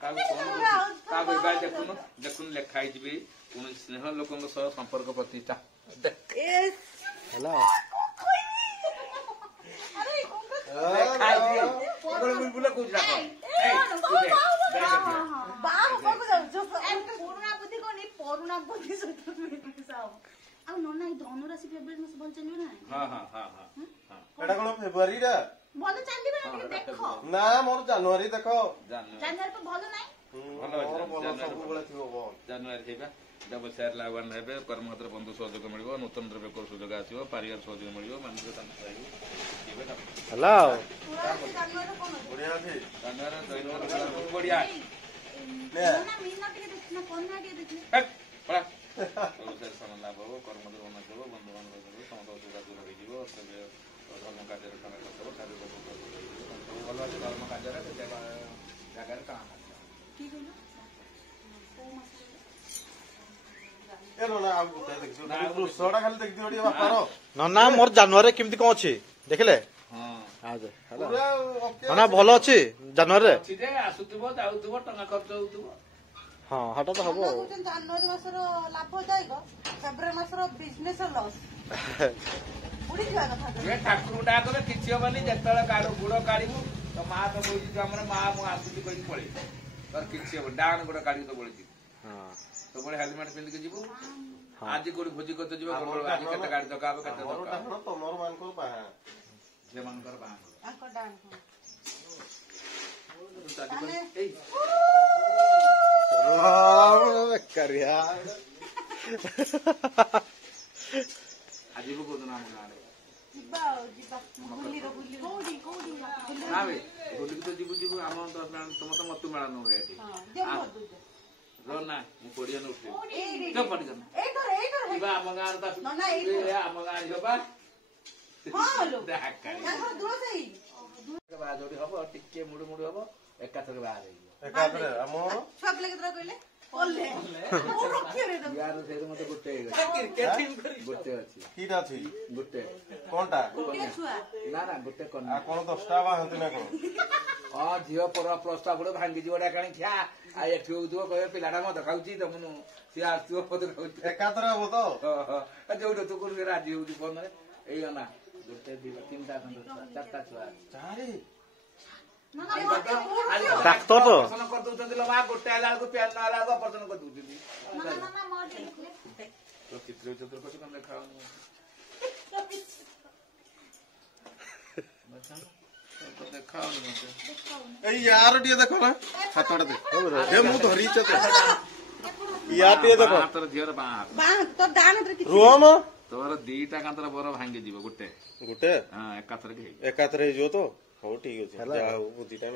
କାହାକୁ ଏବାଇ ଦେଖୁନୁ ଦେଖୁନୁ ଲେଖା ହେଇଛି ବି କୌଣସି ସ୍ନେହ ଲୋକଙ୍କ ସହ ସମ୍ପର୍କ ପ୍ରତିଷ୍ଠା ହେଲା ପୁରୁଣା ବୁଦ୍ଧି କନି ପରୁଣା ବୁଦ୍ଧି ଆଉ ନନା ଧନୁରାଶି ଫେବୃଆରୀ ମାସ ଭଲ ଚାଲିବ ନା ଏଟା କଣ ଫେବୃଆରୀଟା ଭଲ ଚାଲିବ ନା ଟିକେ ଦେଖ ନା ମୋର ଜାନୁଆରୀ ଦେଖ ଜାନୁଆରୀ ତ ଭଲ ନାହିଁ ସବୁବେଳେ ଥିବ ଜାନୁଆରୀ ଥିବା ବ୍ୟବସାୟରେ ଲାଭବାନ ହେବେ, କର୍ମକ୍ଷେତ୍ର ବନ୍ଧୁ ସହଯୋଗ ମିଳିବ, ନୂତନ ଦ୍ରବ୍ୟ ସୁଯୋଗ ଆସିବ, ପାରିବାର ସହଯୋଗ ମିଳିବ, ମାନସିକ ଶାନ୍ତି ପାଇବ। ହେଲା ଆଉ ବଢିଆ ଅଛି ବଢିଆ ଲାଭ ହବ, କର୍ମକ୍ଷେତ୍ର ଉନ୍ନତି ହବ, ବନ୍ଧୁବାନ୍ଧବ ଦେବ, ସମସ୍ତ ଅସୁବିଧା ଦୂର ହେଇଯିବ, ଧର୍ମ କାର୍ଯ୍ୟରେ କାମ କରିବ, ସବୁ ଭଲ ଅଛି। ଧର୍ମ କାର୍ଯ୍ୟରେ ଜାଗାରେ କାମ ନନା ମୋର ଜାନୁଆରୀରେ କେମିତି କଣ ଅଛି ଦେଖିଲେ ନନା ଭଲ ଅଛି ଜାନୁଆରୀରେ ଆସୁଥିବ ଯାଉଥିବ ଟଙ୍କା ଖର୍ଚ୍ଚ ହଉଥିବ। ହଁ ହଠାତ୍ ତ ହବ ଆଉ ଜାନୁଆରୀ ମାସର ଲାଭଦାୟକ, ଫେବୃଆରୀ ମାସର ବିଜନେସ ଲସ୍ ଉଡିଯିବା କଥା। ଠାକୁର ଡାକରେ କିଛି ହବନି, ଯେତେବେଳେ ଗୁଡ କାଢିବୁ ତ ମା ତ କହୁଛି ଆମର ମା ମୁଁ ଆସୁଛି କହିକି ପଳେଇବୁ, ତୋର କିଛି ହବ ଡାଣ ଗୁଡ କାଢିକି ତ ପଳେଇଯିବୁ, ସବୁବେଳେ ହେଲମେଟ ପିନ୍ଧିକି ଯିବୁ। ଆଜି କୋଉଠି ଭୋଜି କରତେ ଯିବ, ଆଜି କେତେ ଗାଡି ଦରକାର ହବ, କେତେ ଦରକାର ତମର ମାନଙ୍କର ବାହା ଝିଅମାନଙ୍କର ବାହା ଆଜି ବି କହୁଛୁ ଆମ ଗାଁରେ ହୋଲିକି ତ ଯିବୁ ଯିବୁ ଆମ ତମ ତ ମତୁ ମେଳନ ହୁଏ ଏଠି ନା ମୁଁ କୋଡିଏ ଉଠିବି ଆମ ଗାଁରେ ଆମ ଗାଁ ଝିଅ ବା ବାହା ଯୋଉଠି ହବ ଟିକେ ମୁଡୁ ମୁଡୁ ହବ ଏକାଥରେ ବାହାର ହେଇଯିବ। ସେଇଠୁ ମତେ ଗୋଟେ ଗୋଟେ ଅଛି ଗୋଟେ କଣଟା ନା ନା ଗୋଟେ କନ୍ୟା କଣ 10ଟା ବାହାନ୍ତି ନା କଣ ହଁ ଝିଅ ପର ପ୍ରସ୍ତାବ ଗୋଟେ ଭାଙ୍ଗିଯିବ ଡାକାଣି ଖିଆ ଆଉ ଏଠି ହଉଥିବ କହିବେ ପିଲାଟା ମଦ ଖାଉଛି ତମକୁ ସିଏ ଆସୁଥିବ ମଦ ଖାଉଛି ଏକାଥରେ ହବ ତ ଯୋଉଠି ତୁ କୋଉଠି ରାଜି ହଉଛି ଫୋନରେ ଏଇ ନା ଗୋଟେ ଦିଟା ତିନିଟା ଚାରିଟା ଛୁଆ ଡାକ୍ତର ତ ଅପରେସନ କରିଦଉଛନ୍ତି ଲୋ ମା, ଗୋଟେ ହେଲା ବେଳକୁ ପ୍ୟାନ୍ ନହେଲା ବେଳକୁ ଅପରେସନ କରିଦଉଛନ୍ତି। ଚିତ୍ର ଚିତ୍ର କରୁଛି କଣ ଦେଖା ଦେଖା ହଉନି ମତେ ଏଇ ୟାର ଟିକେ ଦେଖ ନା ହାତଟା ଦେଖ ମୁଁ ଧରିଛ ୟା ଟିକେ ଦେଖ ତୋର ଝିଅର ବାଁ ରୁହ ମ ତୋର ଦିଟା କାନ୍ତର ବର ଭାଙ୍ଗିଯିବ ଗୋଟେ ଗୋଟେ ଏକାଥରେ ହେଇଯିବ ତ ହଉ ଠିକ ଅଛି ଯାହା ହଉ ବୁଦ୍ଧିଟା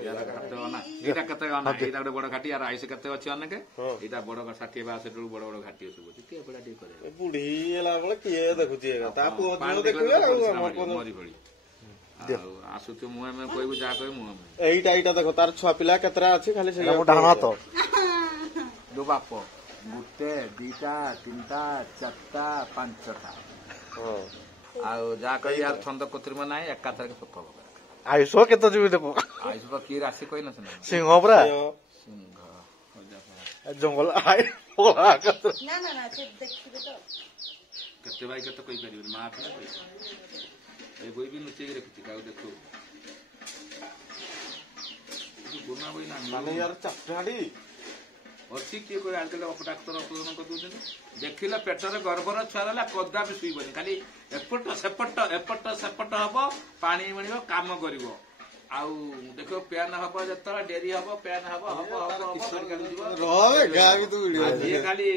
ଏଇଟା କେତେ ଏଇଟା ଗୋଟେ ବଡ ଘାଟି ୟାର ଆୟୁଷ କେତେ ଅଛି ଅନେକ ଏଇଟା ବଡ 60 62 ବଡ ବଡ ଘାଟି ସବୁ ଅଛି କିଏ ପିଲା ଟିକେ કરે ବୁଢୀ ହେଲା ବେଳେ କିଏ ଦେଖୁଛି ତା ପୁଅ ଦେଖିବେ ମରି ଭଳି ଆଉ ଆସୁଛୁ ମୁଁ ଆମେ କହିବୁ ଯାହା କହିବୁ ମୁଁ ଏଇଟା ଦେଖ ତାର ଛୁଆ ପିଲା କେତେଟା ଅଛି ଖାଲି ସେ ଡାହାଣ ହାତ ଯୋଉ ବାପ ଗୋଟେ ଦିଟା ତିନିଟା ଚାରିଟା ପାଞ୍ଚଟା ଆଉ ଯାହା କହି ୟାର ଛନ୍ଦ କୃତ୍ରିମ ନାହିଁ ଏକାଥରକେ ସୁଖ ହବ। ଆୟୁଷ କେତେ ଯିବି ଦେଖ ଆୟୁଷ କି ରାଶି କହିନ ସିଂହ ପରା ସିଂହ ଜଙ୍ଗଲ କେତେ ଭାଇ କେତେ କହିପାରିବେନି ମା ପିଲା ଏଇ ବହି ବି ଲୁଚେଇକି ରଖିଛି କାହାକୁ ଦେଖୁ ବୁନା ବହି ନା ଅଛି କିଏ କହି ଆଜିକାଲି ଡାକ୍ତର ଅପରେସନ କରିଦଉଛନ୍ତି ଦେଖିଲେ ପେଟରେ ଗର୍ଭର ଛୁଆ ରହିଲା କଦାପି ଶୁଇବନି ଖାଲି ଏପଟ ସେପଟ ହବ ପାଣି ମିଳିବ କାମ କରିବ ଆଉ ଦେଖିବ ପ୍ୟାନ ହବ ଯେତେବେଳେ ଡେରି ହବ ପ୍ୟାନ ହବ ଖାଲି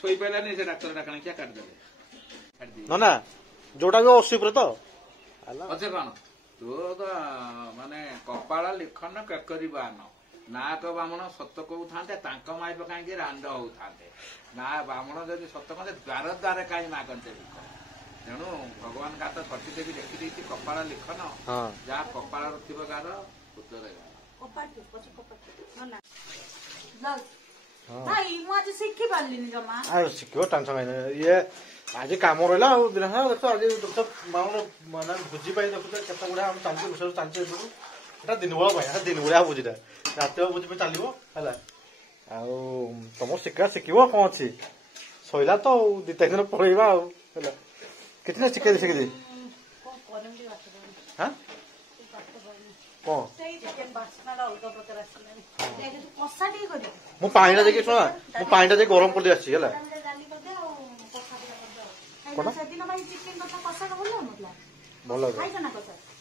ଶୋଇପାରିଲାନି ସେ ଡାକ୍ତର ଡାକଣା କିଆ କାଟିଦେଲେ ନା ଯୋଉଟା ବି ଅଶୀପୁର ତ ଅଛେ କଣ ତୋର ତ ମାନେ କପାଳ ଲିଖନ କେକରି ବାନ ନାୟକ ବାମଣ ସତ କହୁଥାନ୍ତେ ତାଙ୍କ ମାଇପ କାହିଁକି ରାଣ୍ଡ ହଉଥାନ୍ତେ ନା ବାମଣ ଯଦି ସତ କହନ୍ତେ ଦ୍ୱାର ଦ୍ୱାରେ କାହିଁ ମାଗନ୍ତେ ତେଣୁ ଭଗବାନ ଗାତ ସତୀ ଦେବୀ ଲେଖିଦେଇଛି କପାଳ ଲିଖନ ହଁ ଯାହା କପାଳର ଥିବ ଗାର ଉତ୍ତର ଗାର। ଭାଇ ମୁଁ ଆଜି ଶିଖି ପାରିଲିନି ଜମା। ଆଉ ଶିଖିବ ଟେନସନ ନାହିଁ ଇଏ ଆଜି କାମ ରହିଲା ଆଉ ଦିନ ଦେଖ ଆଜି ଦେଖ ମାନେ ଭୋଜି ପାଇଁ ଦେଖୁଛ କେତେ ଗୁଡା ଆମେ ଚାଲିଛୁ ରୋଷେଇ ଚାଲିଛୁ ଏସବୁ ଏଟା ଦିନ ବେଳ ପାଇଁ ଦିନ ବେଳିଆ ଭୋଜିଟା ରାତି ବେଳ ଭୋଜି ପାଇଁ ଚାଲିବ ହେଲା ଆଉ ତମର ଶିଖିବ କଣ ଅଛି ସଇଲା ତ ଆଉ 2-3 ଦିନ ପଳେଇବା ଆଉ ହେଲା କିଛି ନା ଶିଖେଇ ଶିଖେଇ ହଁ କଣ ମୁଁ ପାଣିଟା ଯାଇକି ଶୁଣ ମୁଁ ପାଣିଟା ଯାଇକି ଗରମ କରିଦେଇ ଆସିଛି ହେଲା ଭଲ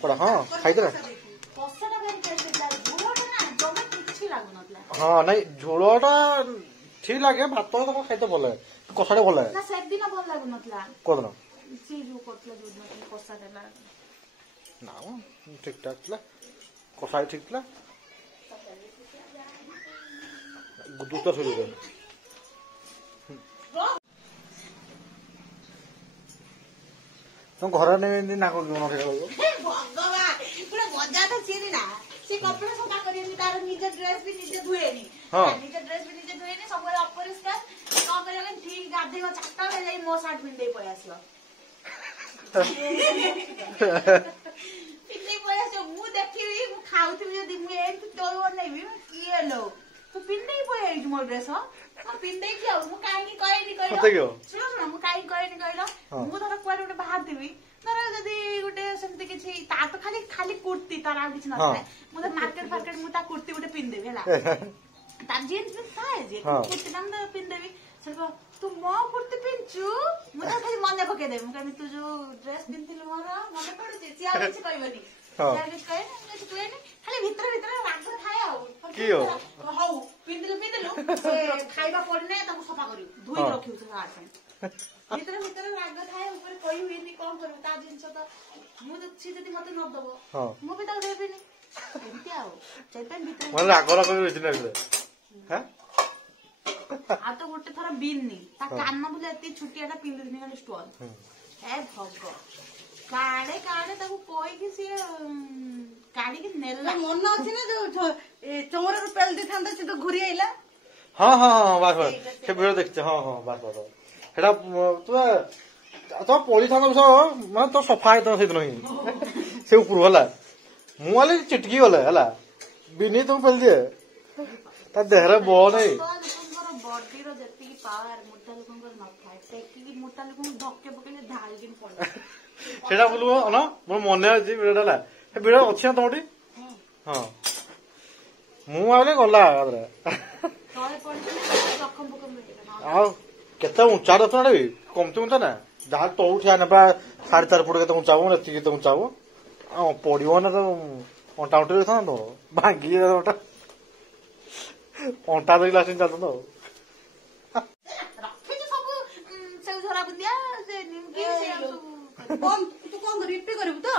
କଣ ହଁ ଖାଇଦେଲା ହଁ ନାଇଁ ଝୋଳଟା ଠିକ ଲାଗେ ଭାତ ତମ ଖାଇତେ ଭଲ ଲାଗେ କଷାଟା ଭଲ ଲାଗେ ସେଦିନ ଭଲ ଲାଗୁନଥିଲା କୋଉଦିନ ନା ଠିକ ଠାକ ଥିଲା କଷା ଠିକ ଥିଲା ଦୁଷ୍ଟ ଶୋଇବ ତମ ଘରେ ନେଇ ନା ଭଗବାନ ପୁରା ମଜା ତ ସିଏ ନା ସେ କପଡା ସଫା କରିବେନି ତାର ନିଜ ଡ୍ରେସ ବି ନିଜେ ଧୁଏନି ନିଜ ଡ୍ରେସ ବି ନିଜେ ଧୁଏନି ସବୁବେଳେ ଅପରିଷ୍କାର କଣ କରିବା ଠିକ ଗାଧେଇବ 4ଟା ବେଳେ ଯାଇ ମୋ ସାର୍ଟ ପିନ୍ଧେଇ ପଳେଇ ଆସିବ ପିନ୍ଧେଇ ପଳେଇ ଆସିବ ମୁଁ ଦେଖିବି ମୁଁ ଖାଉଥିବି ଯଦି ମୁଁ ଏମିତି ତୋଳ ବନେଇବି କିଏ लो ତୁ ପିନ୍ଧେଇ ପଳେଇ ଆଇଛୁ ମୋ ଡ୍ରେସ ପିନ୍ଧେଇକି ଆଉ ମୁଁ କାହିଁକି କହେନି କହିଲ ଶୁଣ ମୁଁ କାହିଁକି କହେନି କହିଲ ମୁଁ ଧର କୁଆଡେ ଗୋଟେ ବାହାରିଥିବି ଧର ଯଦି ଗୋଟେ ସେମିତି କିଛି ତାର ତ ଖାଲି ଖାଲି କୁର୍ତ୍ତି ତାର ଆଉ କିଛି ନଥାଏ ମୁଁ ଧର ମାର୍କେଟ ଫାର୍କେଟ ମୁଁ ତା କୁର୍ତ୍ତି ଗୋଟେ ପିନ୍ଧେବି ହେଲା ତାର ଜିନ୍ସ ଥାଏ ଯେ କୁର୍ତ୍ତିଟା ମୁଁ ପିନ୍ଧେବି ସେ ତୁ ମୋ କୁର୍ତ୍ତି ପିନ୍ଧୁଛୁ ମୁଁ ତ ଖାଲି ମନେ ପକେଇଦେବି ମୁଁ କହିବି ତୁ ଯୋଉ ଡ୍ରେସ ପିନ୍ଧିଥିଲୁ ମୋର ମନେ ପଡୁଛି ସିଏ ଆଉ କିଛି କହିବନି ଖାଲି ଭିତରେ ଭିତରେ ରାଗ ଥାଏ ଆଉ ହଉ ପିନ୍ଧିଲୁ ଖାଇବା ପଡିନେ ତାକୁ ସଫା କରିବୁ ଧୋଇ ରଖିବୁ ସେ ସାର୍ଟ ଭିତରେ ଭିତରେ ରାଗ ଥାଏ ଉପରେ କହି ହୁଏନି କଣ କରିବୁ ତା ଜିନିଷ ତ ମୁଁ ସେ ଯଦି ମତେ ନଦବ ମୁଁ ବି ତାକୁ ଦେବିନି ଏମିତି ଆଉ ସେଇଥିପାଇଁ ଭିତରେ ରାଗ ରାଗ ଆଉ ତ ଗୋଟେ ଥର ବିନ୍ନି ତା କାନ ବୋଲେ ଏତିକି ଛୁଟିଆଟା ପିନ୍ଧୁଥିନି ଖାଲି ଷ୍ଟୋନ ଏ ଭଗ କାଳେ କାଳେ ତାକୁ କହିକି ସିଏ କାଢିକି ନେଲା ମନ ଅଛି ନା ଯୋଉ ଚମରାରୁ ପେଳି ଦେଇଥାନ୍ତା ସେ ତ ଘୁରି ଆଇଲା ହଁ ହଁ ହଁ ବାସ ବାସ ସେ ଭିଡିଓ ଦେଖିଛେ ହଁ ହଁ ବାସ ବାସ ସେଟା ତମ ପଳିଥାନ୍ତା ମାନେ ତ ସଫା ହେଇଥାନ୍ତା ସେଇଦିନ ହିଁ ସେ ଉପରୁ ହେଲା ମୁଁ ହେଲେ ଚିଟକି ଗଲେ ହେଲା ବିନି ତମକୁ ପେଳି ଦିଏ ତା ଦେହରେ ବଳ ନାହିଁ ବଡିର ଯେତିକି ପାୱାର ମୋଟା ଲୋକଙ୍କର ନଥାଏ ଟେକିକି ମୋଟା ଲୋକଙ୍କୁ ଧକ୍କେ ପକେଇଲେ ଢାଳିକିନି ପଡେ ସେଇଟା ବୋଲିବ ନା ମୋର ମନେ ଅଛି ଭିଡିଓଟା ହେଲା ସେ ଭିଡିଓ ଅଛି ନା ତମଠି ହଁ ମୁଁ ଭାବିଲି ଗଲା ଆଉ କେତେ ଉଞ୍ଚା ରଥଟା ବି କମତି ଉଞ୍ଚା ନା ଯାହା ତଳୁ ଠିଆ ନା ପୁରା 4.5 ଫୁଟ କେତେ ଉଞ୍ଚା ହବ ଏତିକି କେତେ ଉଞ୍ଚା ହବ ଆଉ ପଡିବ ନା ତ ଅଣ୍ଟା ଉଣ୍ଟି ରହିଥାନ୍ତା ତମର ଭାଙ୍ଗି ଅଣ୍ଟା ଧରିକି ଆସିକି ଚାଲୁଥାନ୍ତା ଆଉ ରଖିଛୁ ସବୁ ସେଉ ଝରା ବୁନ୍ଦିଆ ସେ ନିମକି ତୁ କଣ କରିବୁ ଇପି କରିବୁ ତ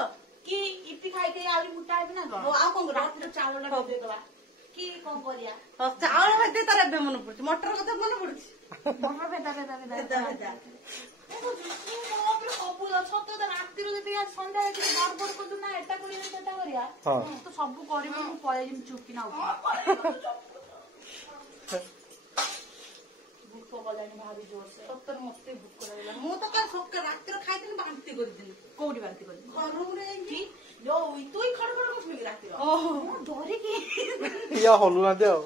କି ଇପି ଖାଇକି ଆହୁରି ମୋଟା ହେବି ନା କଣ ଆଉ କଣ ରାତିରେ ଚାଉଳଟା ଭେଦେଇଦବା କି କଣ କରିବା ଚାଉଳ ଭେଦେଇ ତାର ଏବେ ମନେ ପଡୁଛି ମଟର କଥା ମନେ ପଡୁଛି ମଟର ଭେଦା ସବୁ ସତ ରାତିରୁ ଯଦି ସନ୍ଧ୍ୟା ଗଡବଡ କଲୁ ନା ଏଟା କରିବା ସେଟା କରିବା ତ ସବୁ କରିବି ମୁଁ ପଳେଇବି ଚୁପି ନା ଭୋକ କଲାଣି ଭାରି ଜୋରସେ ସତରେ ମତେ ଭୋକ ଲାଗିଲା ମୁଁ ତ କାଲି ସକାଳ ରାତିରେ ଖାଇଥିଲି ବାନ୍ତି କରିଥିଲି କୋଉଠି ବାନ୍ତି କରିଥିଲି ରୁମରେ ଯାଇକି ଯୋଉ ତୁଇ ଖଡ ଖଡ କରୁଥିଲୁ ରାତିରେ ମୁଁ ଧରିକି ଇଏ ହଲୁନାହାନ୍ତି ଆଉ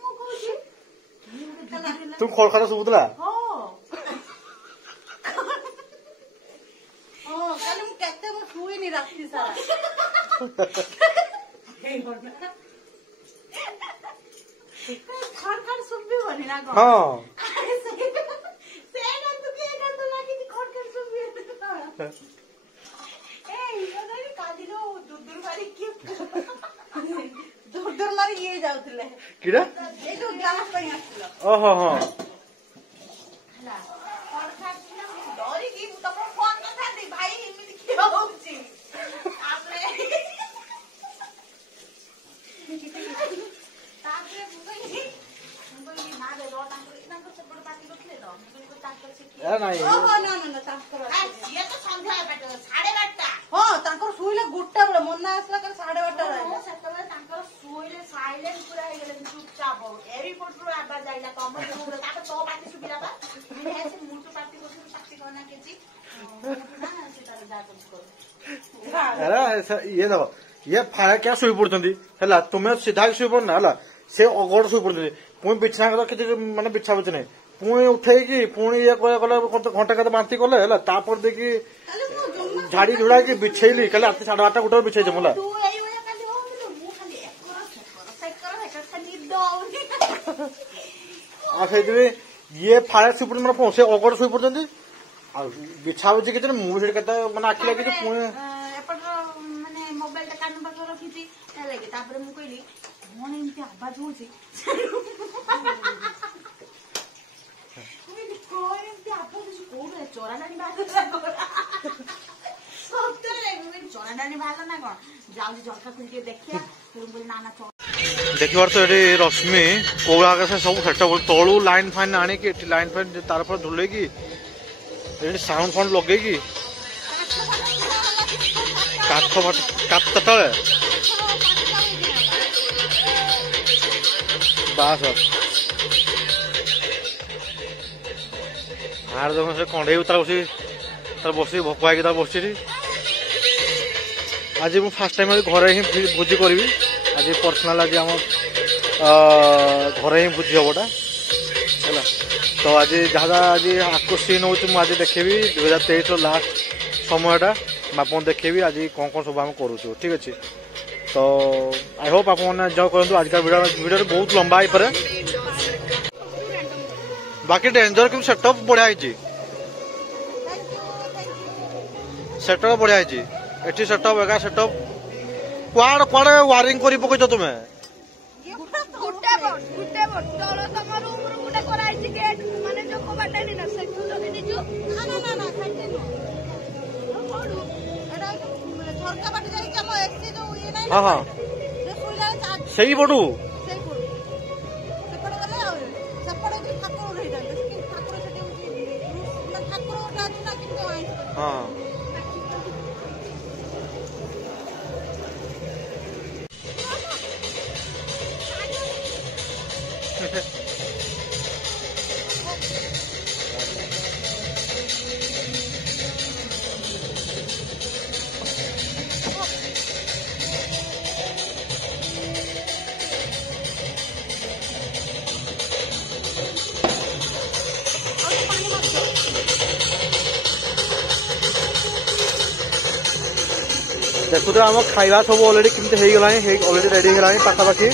ମୁଁ କହୁଛି ତୁ ଖଡଖଡ ଶୁଭୁଥିଲା କାଲି ମୁଁ କେତେ ମୁଁ ଶୁଇନି ରାତି ସାରା ଖଡ ଖଡ ଶୁଭିବନି ନା କଣ ଦୁର୍ଦୁର ମାରି ଇଏ ଯାଉଥିଲେ କିରା ଏଇ ଯୋଉ ଗ୍ଲାସ ପାଇଁ ଆସିଥିଲା ଓହୋ ହଁ ଡରିକି ମୁଁ ତମକୁ ଫୋନ କରିଥାନ୍ତି ଭାଇ ଏମିତି କିଏ ହଉଛି ତାପରେ ମୁଁ କହିଲି ନା ରେ ତାଙ୍କର ସେପଟେ ପାଟି କରିଥିଲେ ତ ମୁଁ କହିଲି ତାଙ୍କର ନାଇଁ ସିଏ ତ चुपचाप हो एरी पटरो आवाज आइला तम मुरे ताके तो बाकी सुबिला बा मैं ऐसे मुंह तो पार्टी करना केजी ना से तार जा कुछ कर अरे ये देखो ये फाया क्या शुई पड़ती है तुम्हें सीधा शुई पड़ना है से अगड़ शुई पड़ती पुणी बिछना कि मानने बिछा बिछ नहीं पुणी उठे पुणी ये कले घंटा के बांति कले तापर देखी झाड़ी झुड़ा की बिछेली कल 8:30 गोटे बिछे मला ये फाया शुई पड़ती मतलब से अगड़ शुई पड़ती बिछा बिछी के मुझे मैंने आखि लगे पुणी माने मोबाइल टा कान पाखर रखिछि लागे तापर मु कहली मोन एमती आवाज होछि कोई एमती आवाज होछि कोन चोराडानी बाग सत्तरे मैं चोराडानी बाग ना कोन जाउछि झरका खुल के देखिया फिर बोल ना ना देखिबार तो ये रश्मि कोला आगे से सब सेटअप तळू लाइन फाइन आने की लाइन फाइन तार पर झुलेगी साउंड फाउंड लगेगी काठ तले बास आर देखो से कंडे तार बस भकुआ बस आज मु फास्ट टाइम घरे ही भोजी करी आज पर्सनाल आज आम घरे ही भोजी हमटा है तो आज जहाँ आज आपको सीन हो आज देखेबी 2023 लास्ट समयटा आप देखेबी आज कौन कौन सब आम करूँ ठीक अच्छे तो आई होप आप जो करूँ आज का वीडियो बहुत लंबा हो पारे बाकी डेंजर कि सेटअप बढ़िया है सेटअप बढ़िया है एटी सेटअप एगा सेटअप कुआड़ कुआड़े वायरिंग कर पकईच तुम्हें हाँ हाँ सही पटू हाँ देखो तो आम खाଇବା सब ऑलरेडी केमती हो गला ऑलरेडी रेडी हो गला पाखापाखि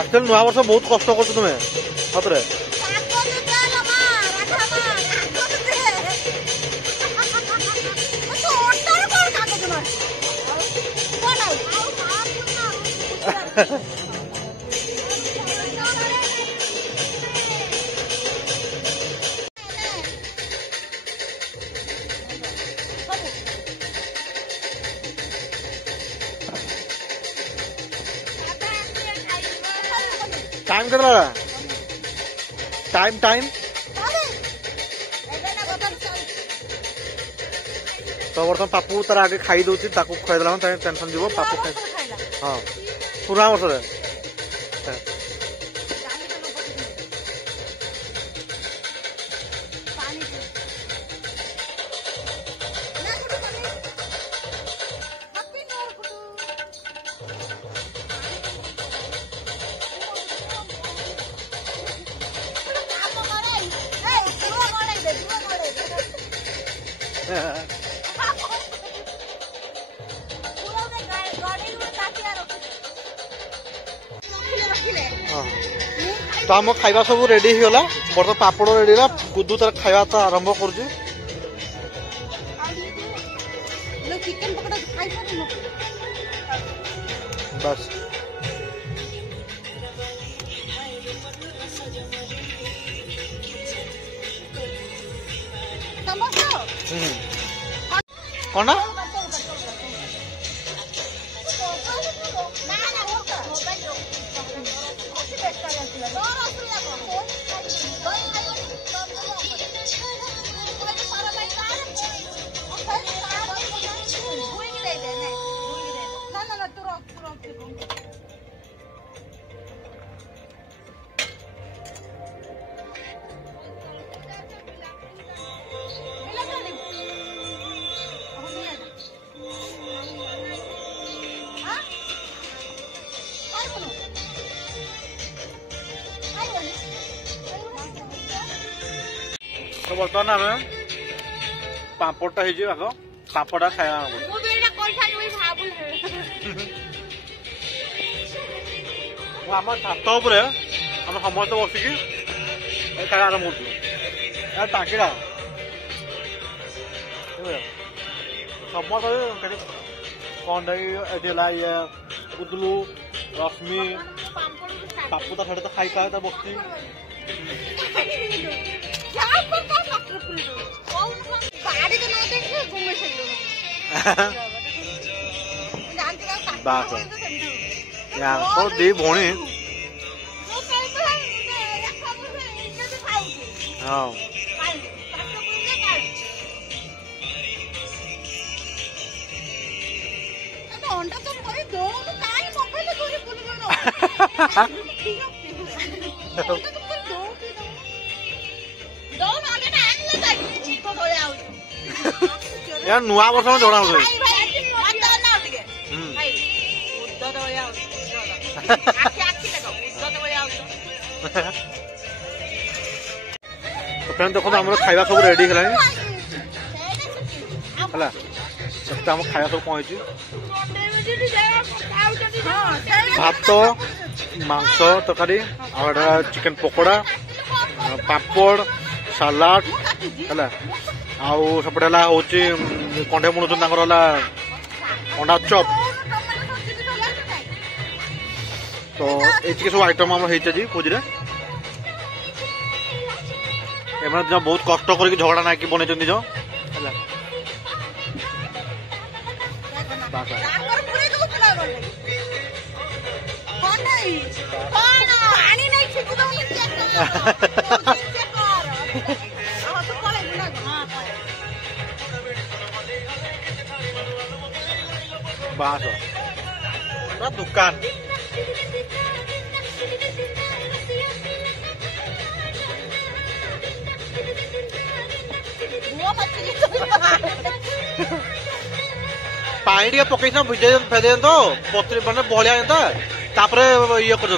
एक्चुअली नुआ वर्ष बहुत कष्ट कर तुम्हें सतरे टाइम के टाइम टाइम तो बर्तमान पापू तार आगे खाई दौर खुआदेला टेंशन जीव पापू खाई हाँ पुरा वर्ष तो आम खाଇବା सब रेडी हो गला बर्तमान पापड़ रेडी है गुद्दू तार खाଇବା तो आरंभ कर बस कौन तो बर्तमान आम पापड़ा हो पापड़ा खाया आम छात उपर आम समस्त बसिकी खाया आरम्भ कर टाकीटा समस्त कौन ये उदलू रश्मि पापुता छड़े तो खाई खाए बसती बास दी भौणी हाँ यार नुआ वर्ष में जोड़ा हुए तो फ्रेंड देखो आम खाଇବା सब रेडी है आम खाଇବା सब पहुंची भात मांस तरकारी चिकेन पकोड़ा पापड़ सलाड है आउ सेपटे हूँ कंडे मुणुन अंडा चप तो ये सब आइटम आम होजी भोजी बहुत कष्ट करके झगड़ा ना कि बन बास दुकान पानी टे पकई फेदे तो पत्र मैंने बहलिया ये कर